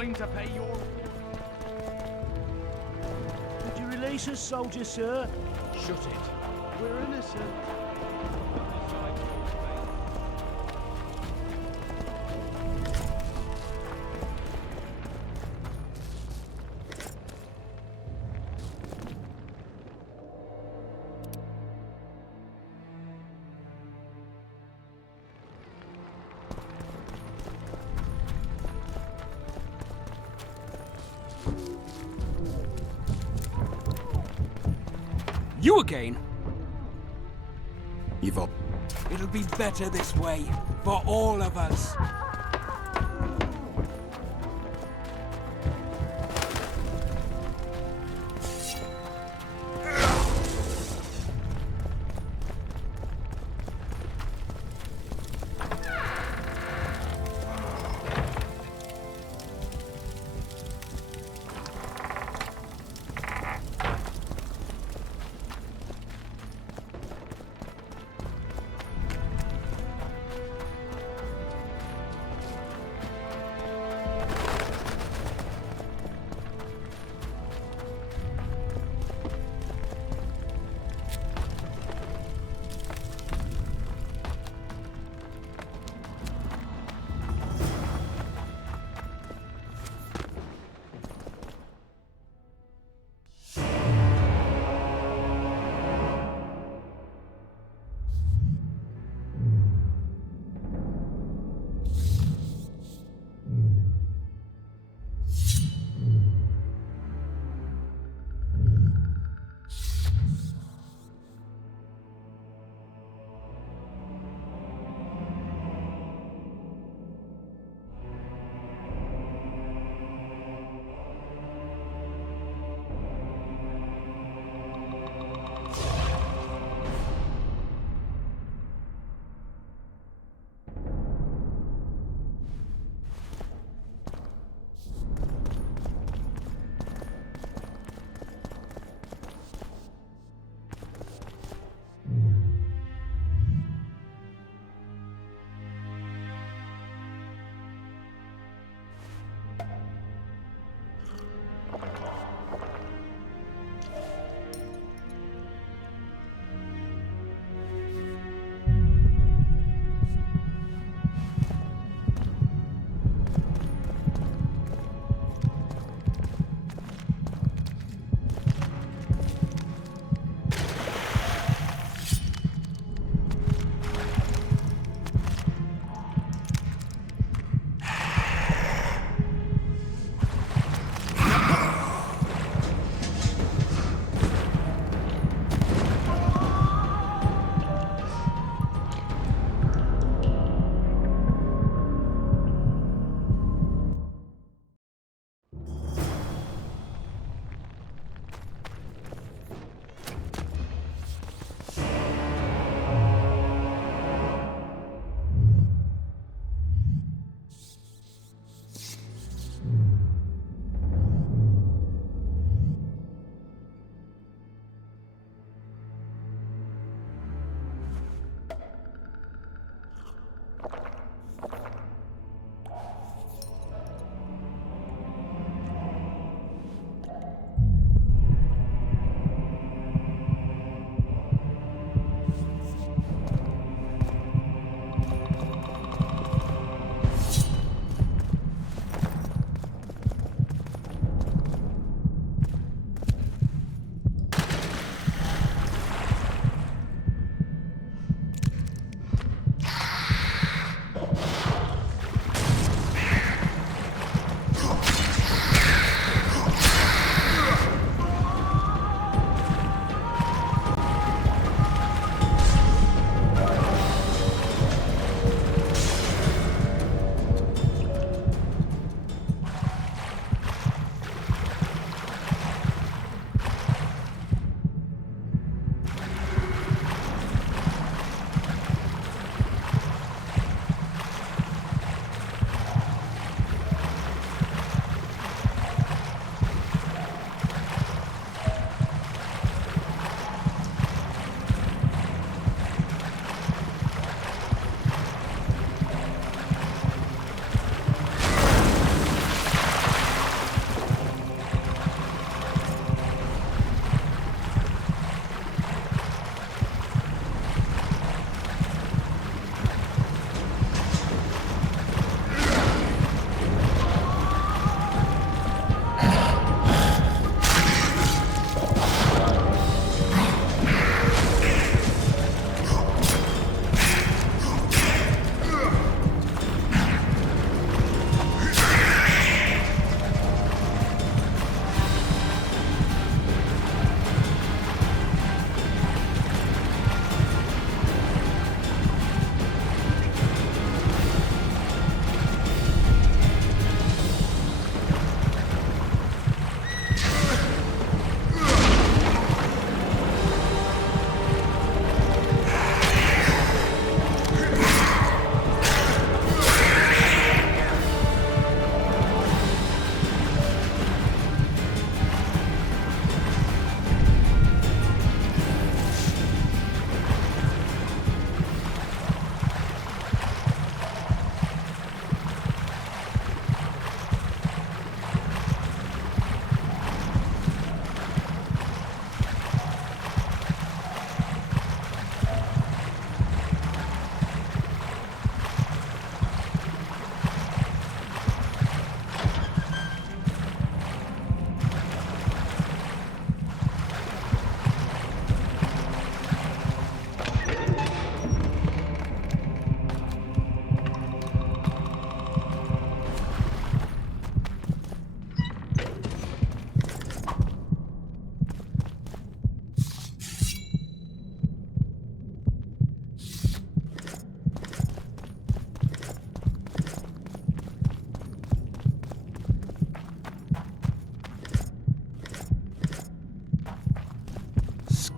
time to pay your... Did you release us, soldier, sir? Shut it. We're innocent. You again? Evil. It'll be better this way, for all of us.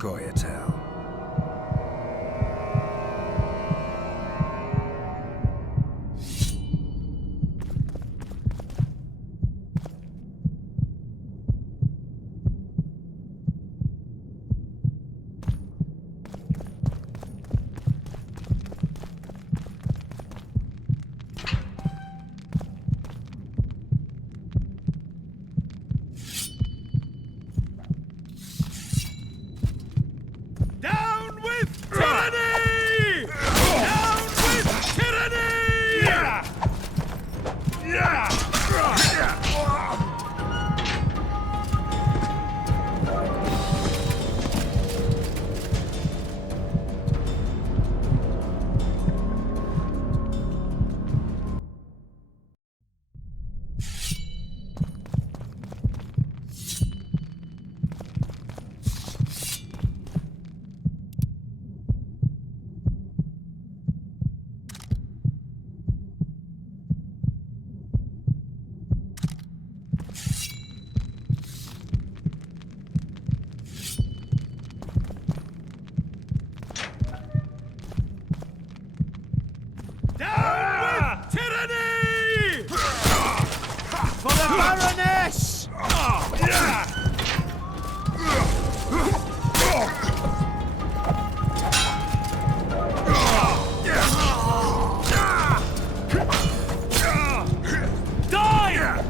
Goyatel. Down with tyranny! Down with tyranny! Down with tyranny! For the Baroness! Die!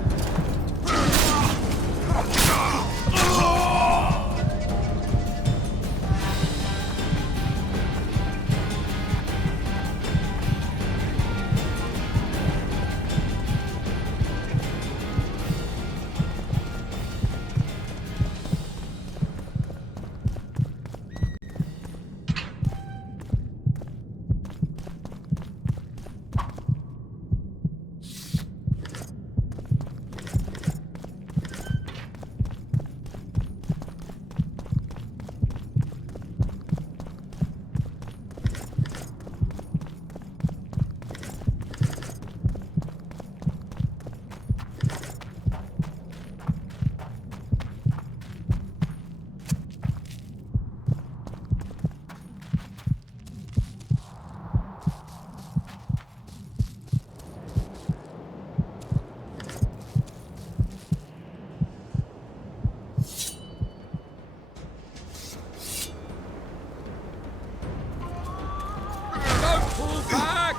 Don't pull back!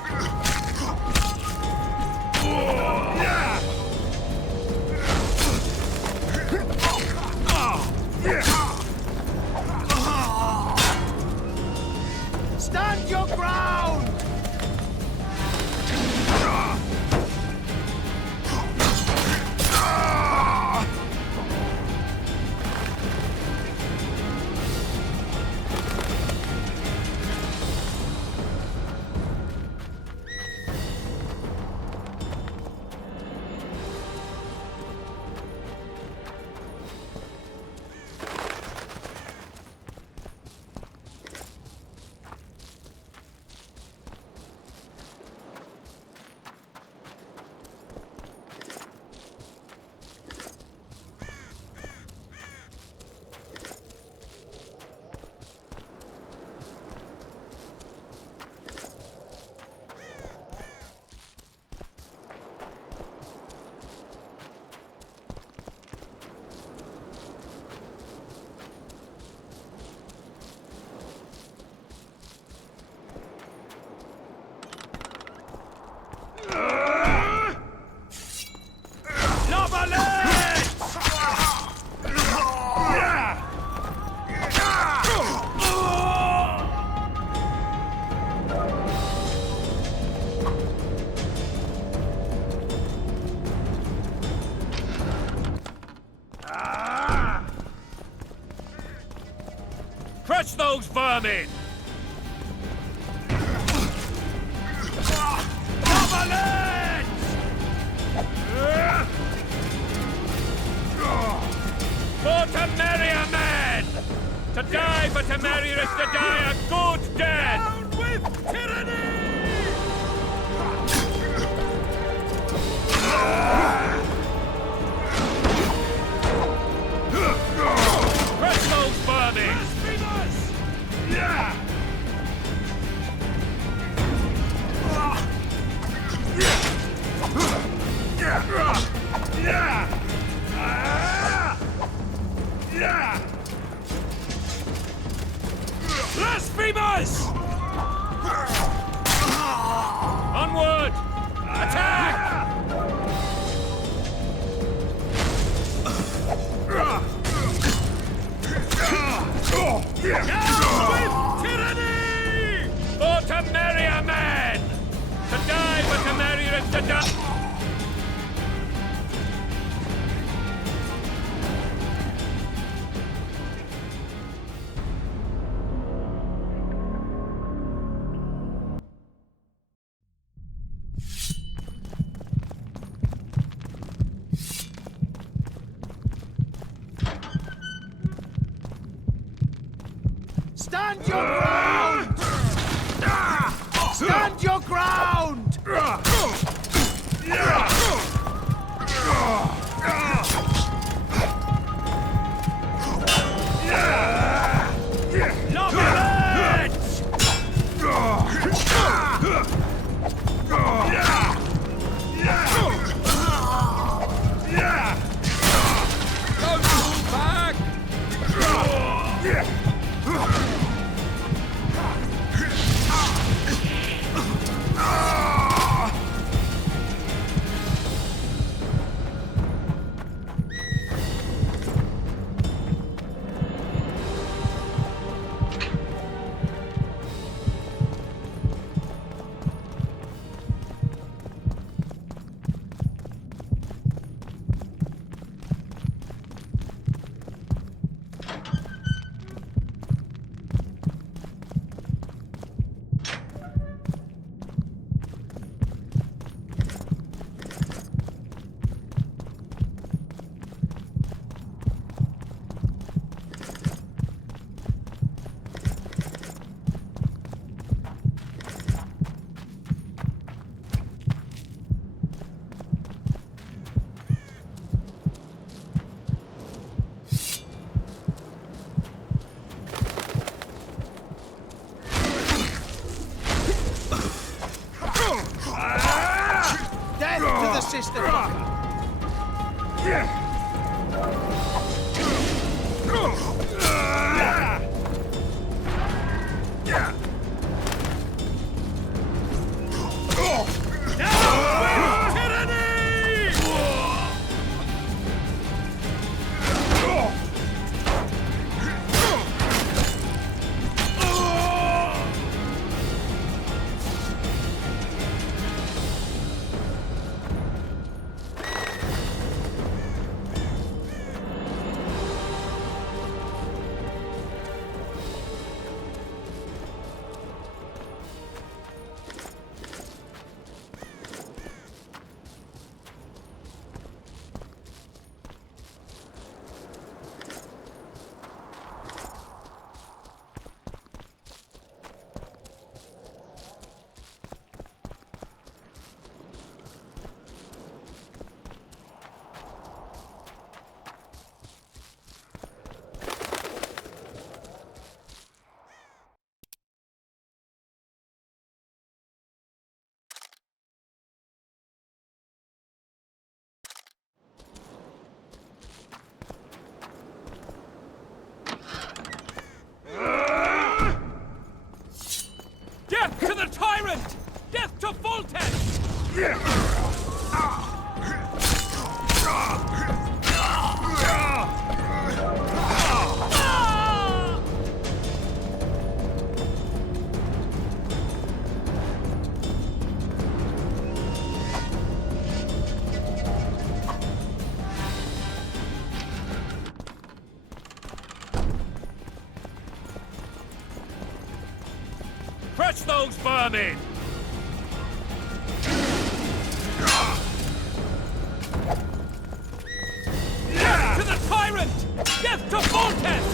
Stand your ground! Crush those vermin! For Temeria, men! To die for Temeria is to die a good death! Down with tyranny! Crush those vermin! to die! Stand your ground! Stand your ground! Death to the sister fucker! Death to the tyrant! Death to Foltest! Crush those vermin! Death to the tyrant! Death to Foltest!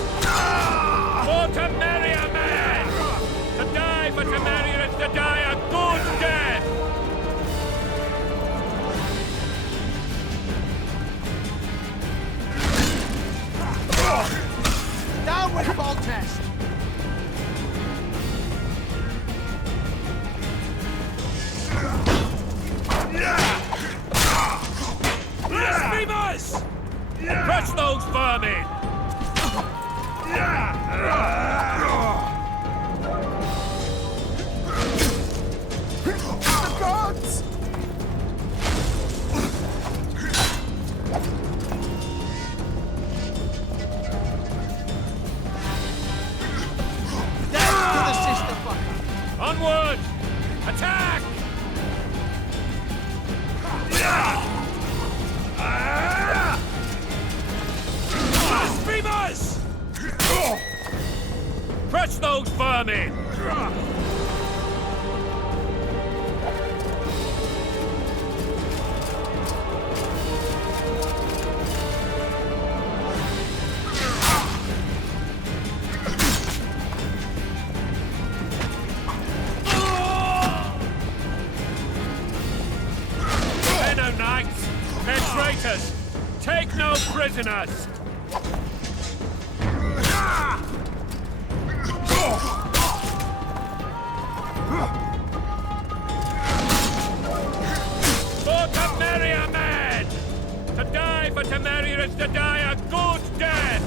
For Temeria, man! To die for Temeria is to die a good death! Down with Foltest! Blasphemers! Crush those vermin! The gods! Death to the sister fucker! Onward! Attack! Smash those vermin! They're no knights! They're traitors! Take no prisoners! For Temeria, man! To die for Temeria is to die a good death!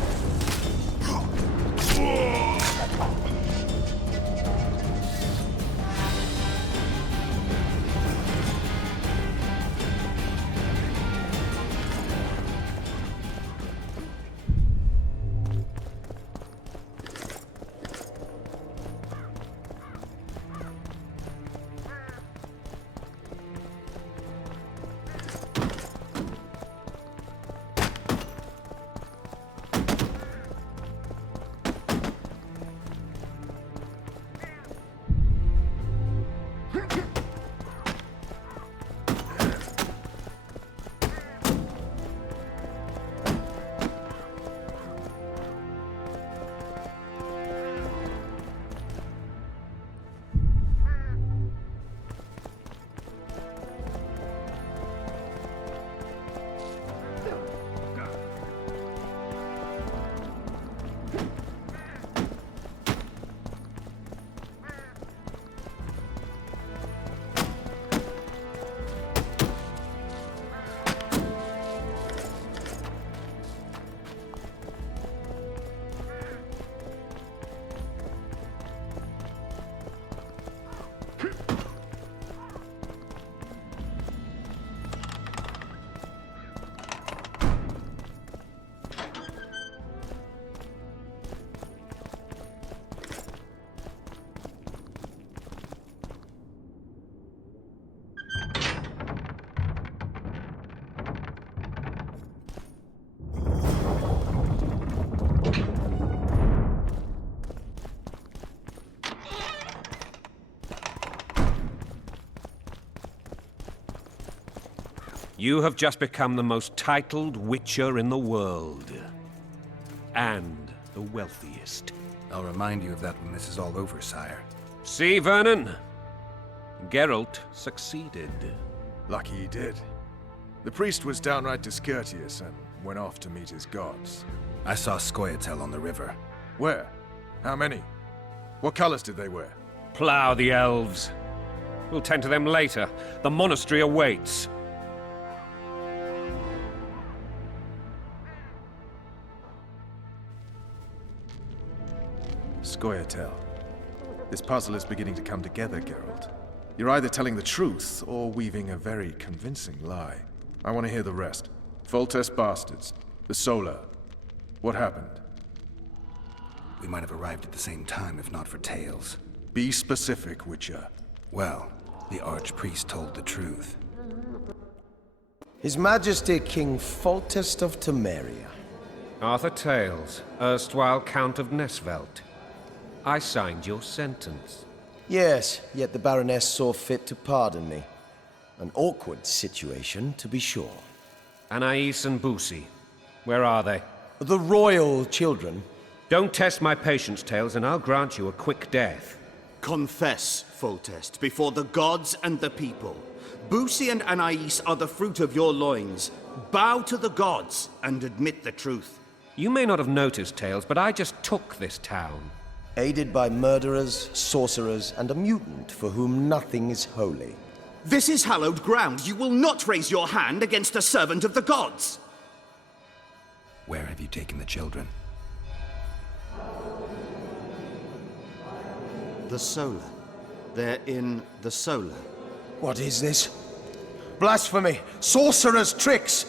You have just become the most titled Witcher in the world. And the wealthiest. I'll remind you of that when this is all over, sire. See, Vernon? Geralt succeeded. Lucky he did. The priest was downright discourteous and went off to meet his gods. I saw Scoia'tael on the river. Where? How many? What colors did they wear? Plough the elves. We'll tend to them later. The monastery awaits. Scoia'tael. This puzzle is beginning to come together, Geralt. You're either telling the truth or weaving a very convincing lie. I want to hear the rest. Foltest bastards. The Solar. What happened? We might have arrived at the same time if not for Tales. Be specific, Witcher. Well, the Archpriest told the truth. His Majesty King Foltest of Temeria. Arthur Tales, erstwhile Count of Nesvelt. I signed your sentence. Yes, yet the Baroness saw fit to pardon me. An awkward situation, to be sure. Anais and Boussy, where are they? The royal children. Don't test my patience, Tales, and I'll grant you a quick death. Confess, Foltest, before the gods and the people. Boussy and Anais are the fruit of your loins. Bow to the gods and admit the truth. You may not have noticed, Tales, but I just took this town. Aided by murderers, sorcerers, and a mutant for whom nothing is holy. This is hallowed ground. You will not raise your hand against a servant of the gods. Where have you taken the children? The Solar. They're in the Solar. What is this? Blasphemy! Sorcerer's tricks!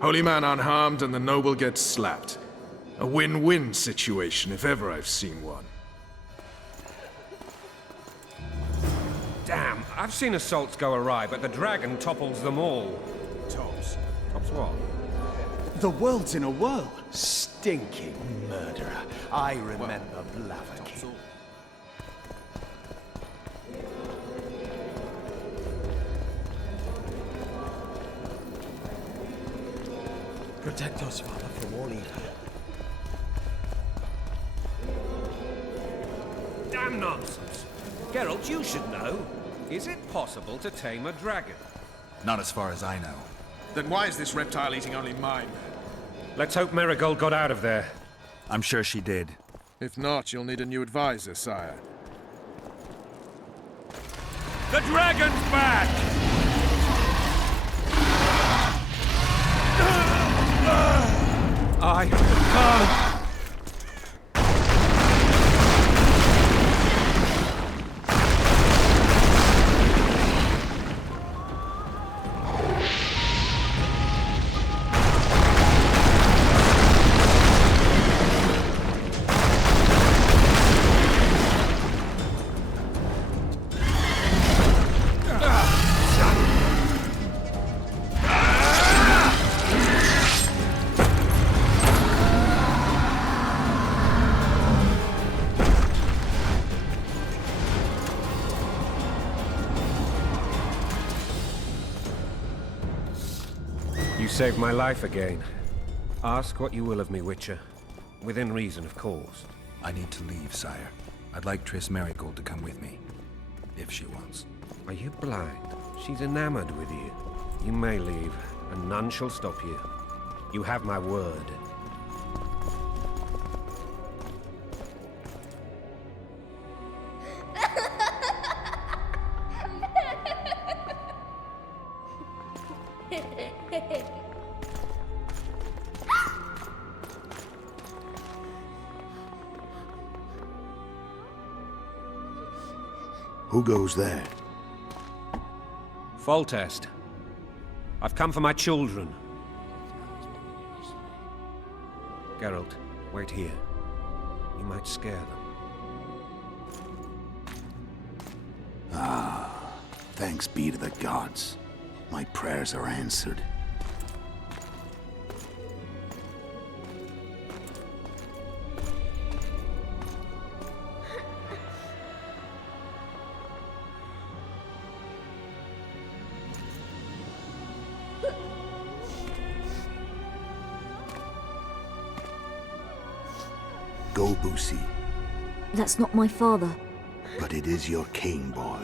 Holy man unharmed and the noble gets slapped. A win-win situation, if ever I've seen one. Damn, I've seen assaults go awry, but the dragon topples them all. Tops. What? The world's in a whirl. Stinking murderer. I remember Blaviken. Protect us, Father, from all evil. Damn nonsense! Geralt, you should know. Is it possible to tame a dragon? Not as far as I know. Then why is this reptile eating only mine? Let's hope Marigold got out of there. I'm sure she did. If not, you'll need a new advisor, sire. The dragon's back! I can't. You saved my life again. Ask what you will of me, Witcher. Within reason, of course. I need to leave, sire. I'd like Triss Marigold to come with me. If she wants. Are you blind? She's enamored with you. You may leave, and none shall stop you. You have my word. Who goes there? Foltest. I've come for my children. Geralt, wait here. You might scare them. Ah, thanks be to the gods. My prayers are answered. Go, Boosie. That's not my father. But it is your king, boy.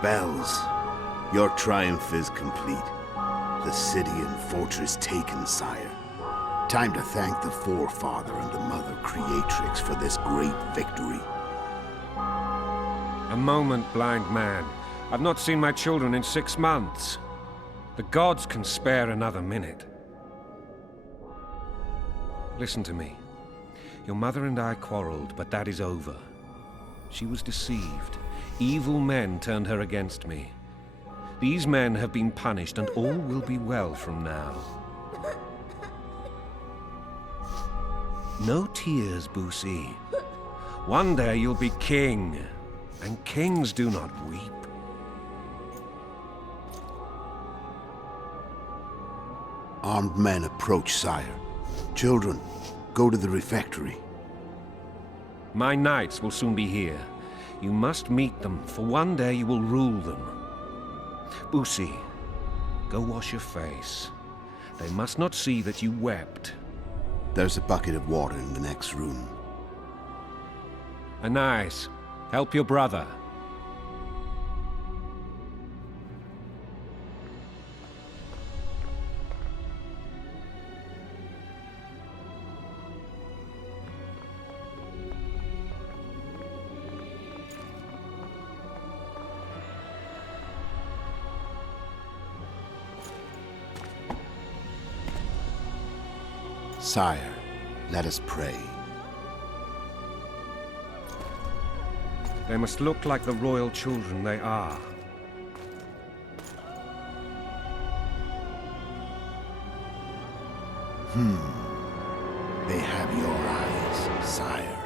Bells, your triumph is complete. The city and fortress taken, sire. Time to thank the Forefather and the Mother Creatrix for this great victory. A moment, blind man. I've not seen my children in 6 months. The gods can spare another minute. Listen to me. Your mother and I quarreled, but that is over. She was deceived. Evil men turned her against me. These men have been punished, and all will be well from now. No tears, Boosie. One day you'll be king, and kings do not weep. Armed men approach, sire. Children, go to the refectory. My knights will soon be here. You must meet them, for one day you will rule them. Boosie, go wash your face. They must not see that you wept. There's a bucket of water in the next room. Anais, help your brother. Sire, let us pray. They must look like the royal children they are. They have your eyes, sire.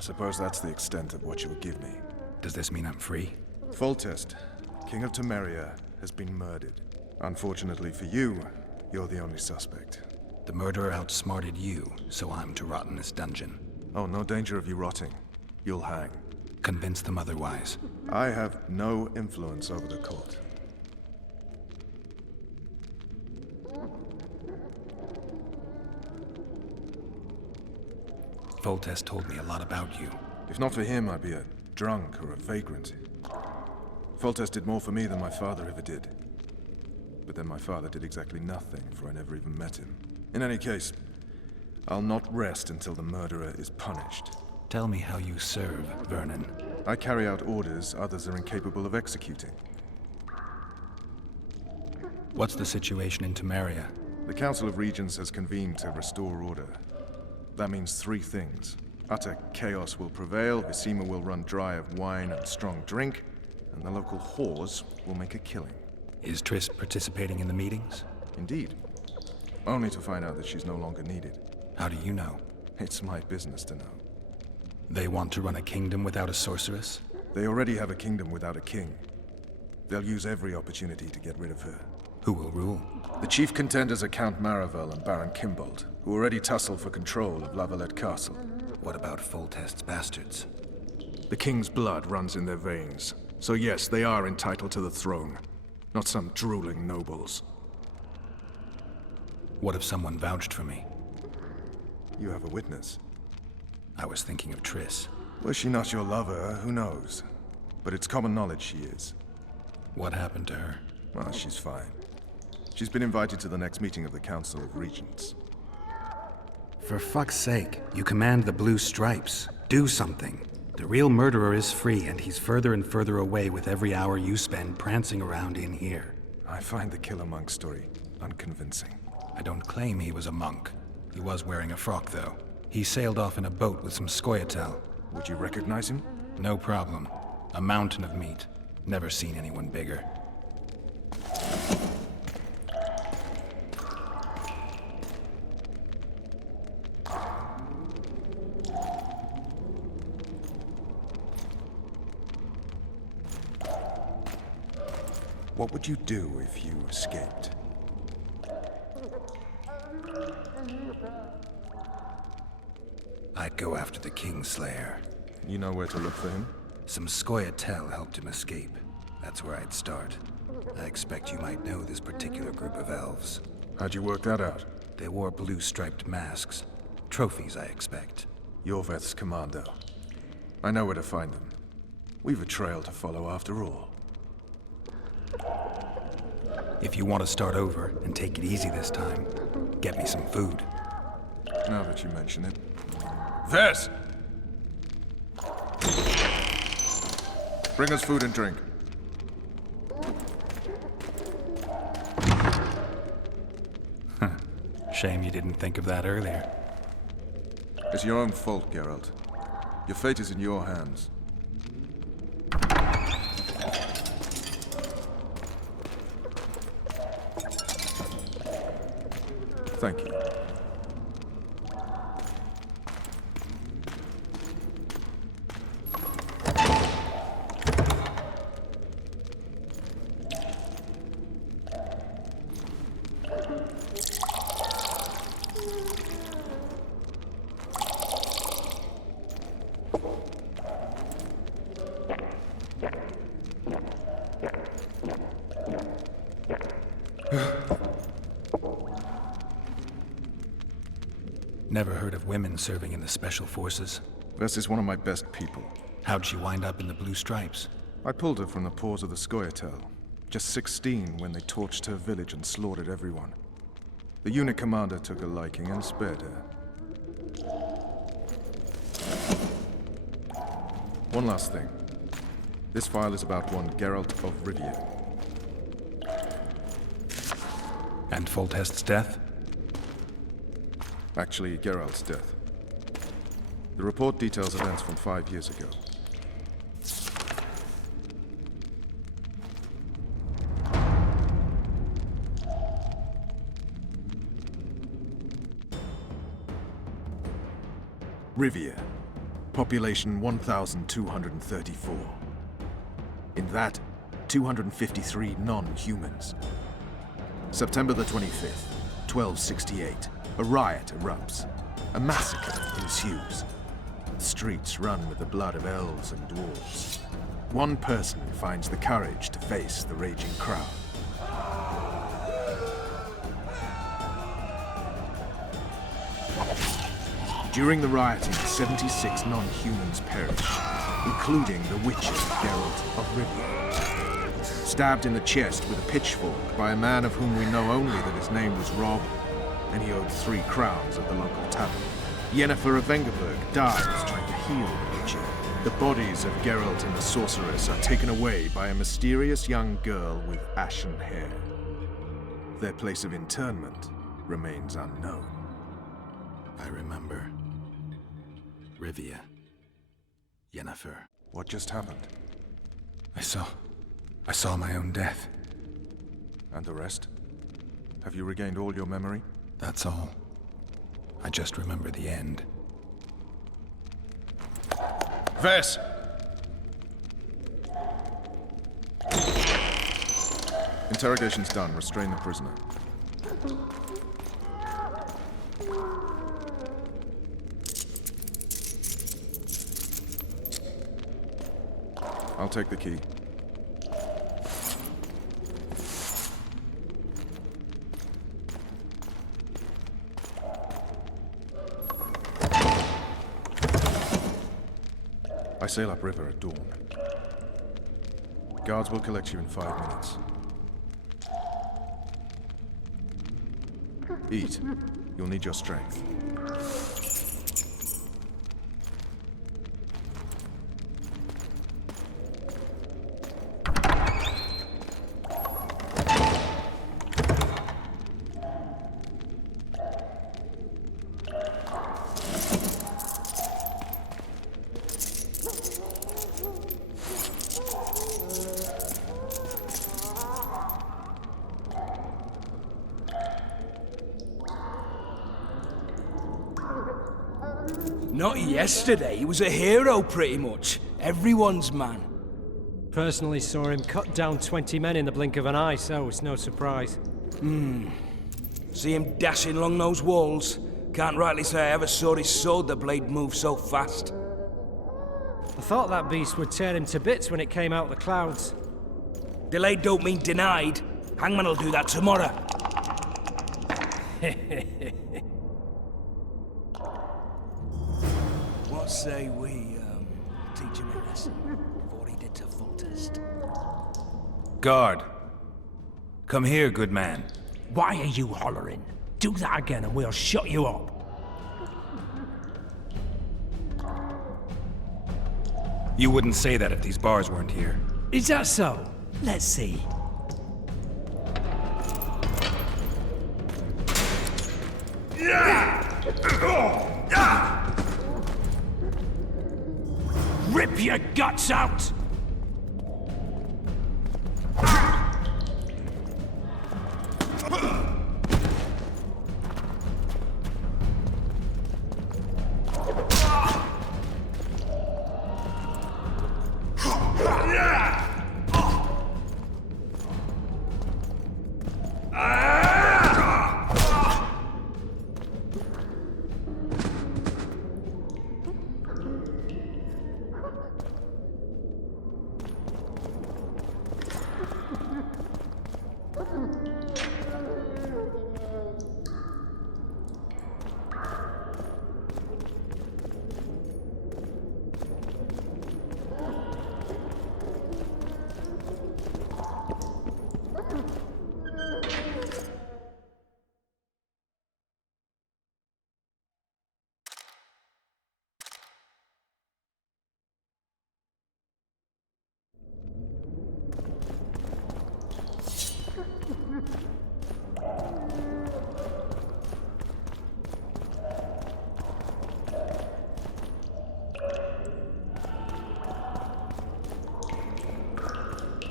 I suppose that's the extent of what you'll give me. Does this mean I'm free? Foltest, King of Temeria, has been murdered. Unfortunately for you, you're the only suspect. The murderer outsmarted you, so I'm to rot in this dungeon. Oh, no danger of you rotting. You'll hang. Convince them otherwise. I have no influence over the court. Foltest told me a lot about you. If not for him, I'd be a drunk or a vagrant. Foltest did more for me than my father ever did. But then my father did exactly nothing, for I never even met him. In any case, I'll not rest until the murderer is punished. Tell me how you serve, Vernon. I carry out orders others are incapable of executing. What's the situation in Temeria? The Council of Regents has convened to restore order. That means three things. Utter chaos will prevail, Visima will run dry of wine and strong drink, and the local whores will make a killing. Is Triss participating in the meetings? Indeed. Only to find out that she's no longer needed. How do you know? It's my business to know. They want to run a kingdom without a sorceress? They already have a kingdom without a king. They'll use every opportunity to get rid of her. Who will rule? The chief contenders are Count Maravel and Baron Kimbold, who already tussle for control of Lavalette Castle. What about Foltest's bastards? The king's blood runs in their veins. So yes, they are entitled to the throne. Not some drooling nobles. What if someone vouched for me? You have a witness. I was thinking of Triss. Was she not your lover? Who knows? But it's common knowledge she is. What happened to her? Well, she's fine. She's been invited to the next meeting of the Council of Regents. For fuck's sake, you command the Blue Stripes. Do something. The real murderer is free, and he's further and further away with every hour you spend prancing around in here. I find the Killer Monk story unconvincing. I don't claim he was a monk. He was wearing a frock, though. He sailed off in a boat with some Scoia'tael. Would you recognize him? No problem. A mountain of meat. Never seen anyone bigger. What would you do if you escaped? I'd go after the Kingslayer. You know where to look for him? Some Scoia'tael helped him escape. That's where I'd start. I expect you might know this particular group of elves. How'd you work that out? They wore blue-striped masks. Trophies, I expect. Yorveth's commando. I know where to find them. We've a trail to follow after all. If you want to start over and take it easy this time, get me some food. Now that you mention it. Ves! Bring us food and drink. Shame you didn't think of that earlier. It's your own fault, Geralt. Your fate is in your hands. Thank you. Never heard of women serving in the Special Forces. Ves is one of my best people. How'd she wind up in the Blue Stripes? I pulled her from the paws of the Scoia'tael. Just 16 when they torched her village and slaughtered everyone. The unit commander took a liking and spared her. One last thing. This file is about one Geralt of Rivia. And Foltest's death? Actually, Geralt's death. The report details events from 5 years ago. Rivia. Population 1,234. In that, 253 non-humans. September the 25th, 1268. A riot erupts. A massacre ensues. The streets run with the blood of elves and dwarves. One person finds the courage to face the raging crowd. During the rioting, 76 non-humans perished, including the Witcher Geralt of Rivia. Stabbed in the chest with a pitchfork by a man of whom we know only that his name was Rob, and he owed 3 crowns at the local tavern. Yennefer of Vengerberg dies trying to heal the Witcher. The bodies of Geralt and the sorceress are taken away by a mysterious young girl with ashen hair. Their place of interment remains unknown. I remember. Rivia. Yennefer. What just happened? I saw my own death. And the rest? Have you regained all your memory? That's all. I just remember the end. Ves! Interrogation's done. Restrain the prisoner. I'll take the key. I sail upriver at dawn. Guards will collect you in 5 minutes. Eat. You'll need your strength. Not yesterday. He was a hero, pretty much. Everyone's man. Personally saw him cut down 20 men in the blink of an eye, so it's no surprise. See him dashing along those walls. Can't rightly say I ever saw his sword the blade move so fast. I thought that beast would tear him to bits when it came out of the clouds. Delayed don't mean denied. Hangman will do that tomorrow. What say we, teach him a lesson before he did to Foltest? Guard. Come here, good man. Why are you hollering? Do that again and we'll shut you up. You wouldn't say that if these bars weren't here. Is that so? Let's see. Rip your guts out!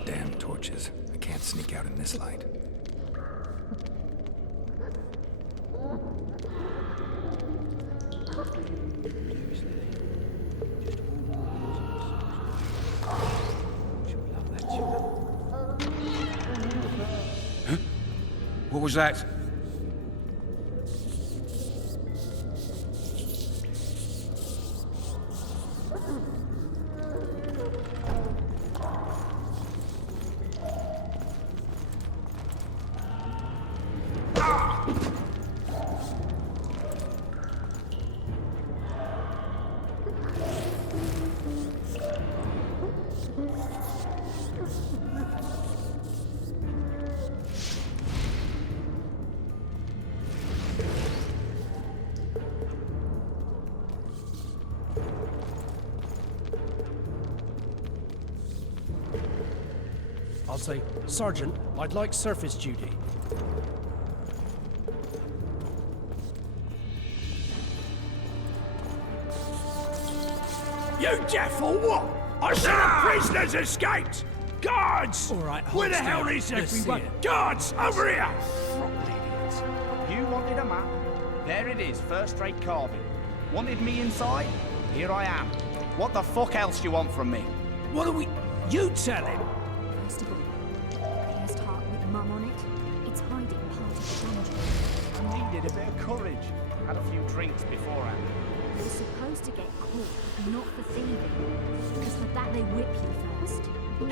Damn torches. I can't sneak out in this light. What was that? I'll say, Sergeant, I'd like surface duty. You deaf or what? I said the prisoners escaped! Guards! All right, where the hold hell still. is Let's see everyone? it. Guards, over here! You wanted a map? There it is, first-rate carving. Wanted me inside? Here I am. What the fuck else you want from me? What are we... You tell him! First of all, pierced heart with mum on it. It's hiding part of the dungeon. I needed a bit of courage. Had a few drinks beforehand. You're supposed to get caught, not for thieving. Because for that they whip you first.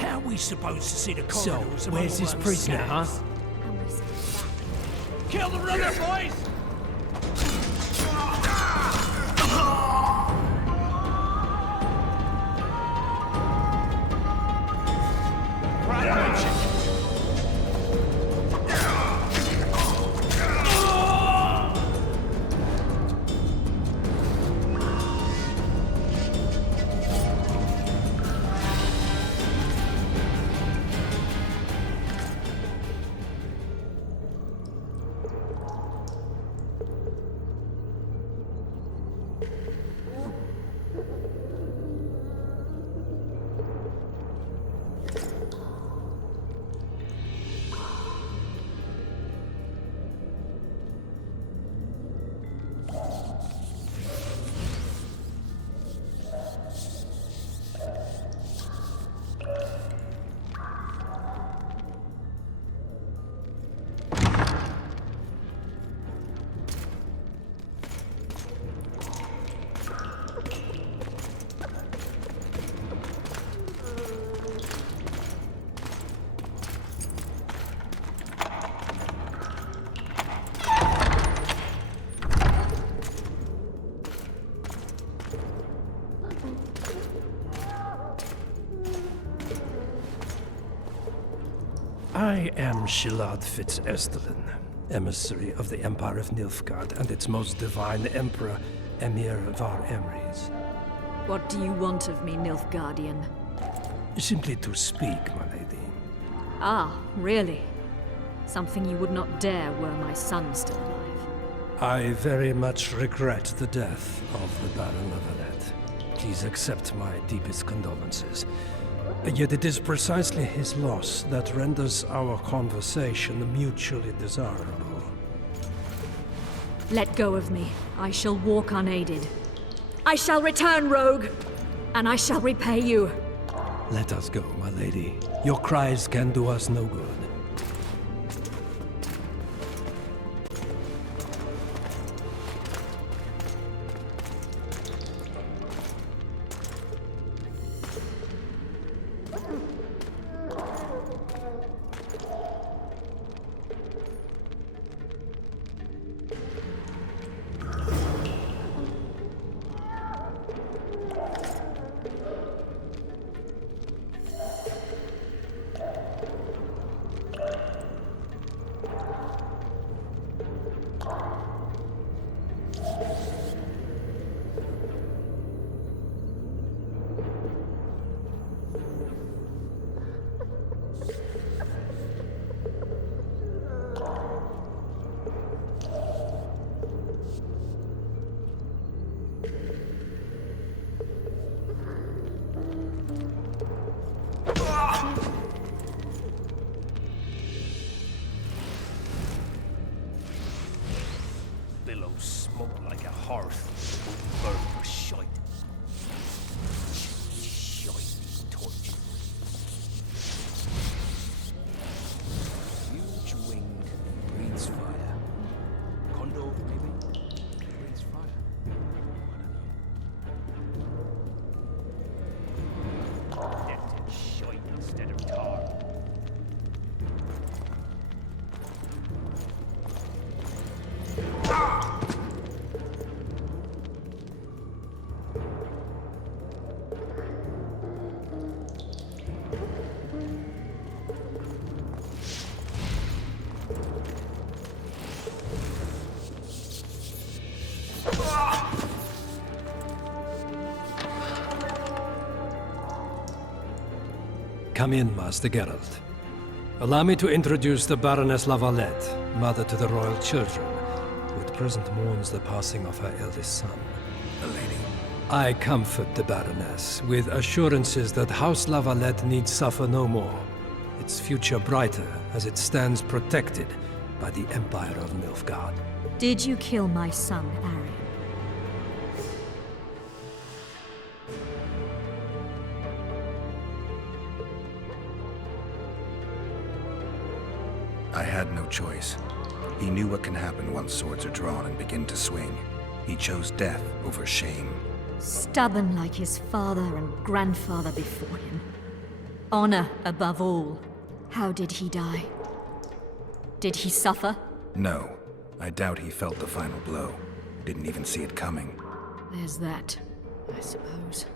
How are we supposed to see the So, corridors? where's this prisoner, huh? And we step back. Kill the runner, boys! I am Shilad Fitz-Estelin, emissary of the Empire of Nilfgaard and its most divine emperor, Emir Var Emreis. What do you want of me, Nilfgaardian? Simply to speak, my lady. Ah, really? Something you would not dare were my son still alive. I very much regret the death of the Baron Lavalette. Please accept my deepest condolences. Yet it is precisely his loss that renders our conversation mutually desirable. Let go of me. I shall walk unaided. I shall return, rogue! And I shall repay you. Let us go, my lady. Your cries can do us no good. Billows smoke like a hearth. Burn for shite. Shite torch. Huge winged breathes fire. Condor, maybe? Breathes fire. Left in shite instead of tar. Come in, Master Geralt. Allow me to introduce the Baroness Lavalette, mother to the royal children, who at present mourns the passing of her eldest son. The lady. I comfort the Baroness with assurances that House Lavalette need suffer no more, its future brighter as it stands protected by the Empire of Nilfgaard. Did you kill my son, Arryn? I had no choice. He knew what can happen once swords are drawn and begin to swing. He chose death over shame. Stubborn like his father and grandfather before him. Honor above all. How did he die? Did he suffer? No. I doubt he felt the final blow. Didn't even see it coming. There's that, I suppose.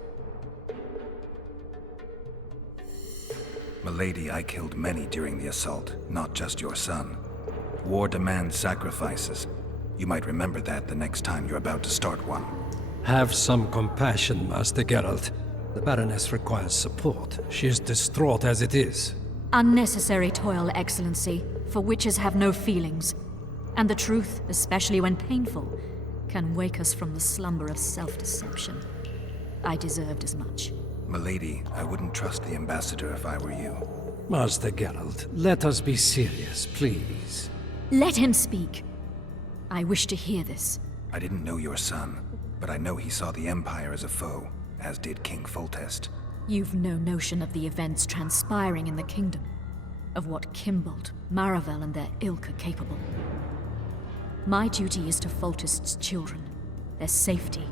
Milady, I killed many during the assault, not just your son. War demands sacrifices. You might remember that the next time you're about to start one. Have some compassion, Master Geralt. The Baroness requires support. She is distraught as it is. Unnecessary toil, Excellency, for witches have no feelings. And the truth, especially when painful, can wake us from the slumber of self-deception. I deserved as much. Milady, I wouldn't trust the ambassador if I were you. Master Geralt, let us be serious, please. Let him speak. I wish to hear this. I didn't know your son, but I know he saw the Empire as a foe, as did King Foltest. You've no notion of the events transpiring in the kingdom, of what Kimbold, Maravel, and their ilk are capable. My duty is to Foltest's children, their safety.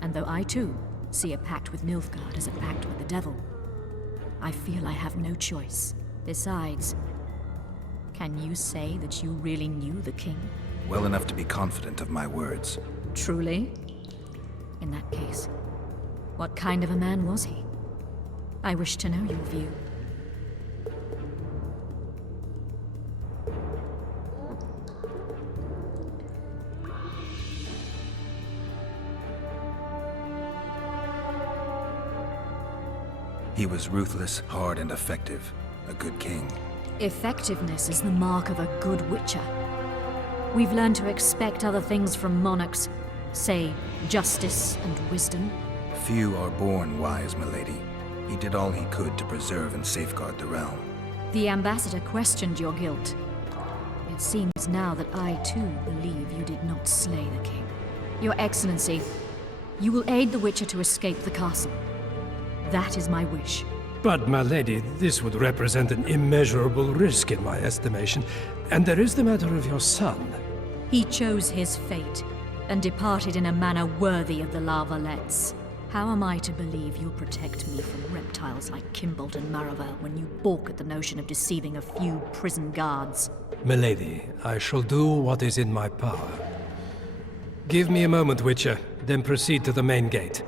And though I too see a pact with Nilfgaard as a pact with the devil, I feel I have no choice. Besides, can you say that you really knew the king? Well enough to be confident of my words. Truly? In that case, what kind of a man was he? I wish to know your view. He was ruthless, hard, and effective. A good king. Effectiveness is the mark of a good witcher. We've learned to expect other things from monarchs, say, justice and wisdom. Few are born wise, milady. He did all he could to preserve and safeguard the realm. The ambassador questioned your guilt. It seems now that I too believe you did not slay the king. Your Excellency, you will aid the Witcher to escape the castle. That is my wish. But, my lady, this would represent an immeasurable risk in my estimation. And there is the matter of your son. He chose his fate, and departed in a manner worthy of the La Valettes. How am I to believe you'll protect me from reptiles like Kimbold and Maravel when you balk at the notion of deceiving a few prison guards? Milady, I shall do what is in my power. Give me a moment, Witcher, then proceed to the main gate.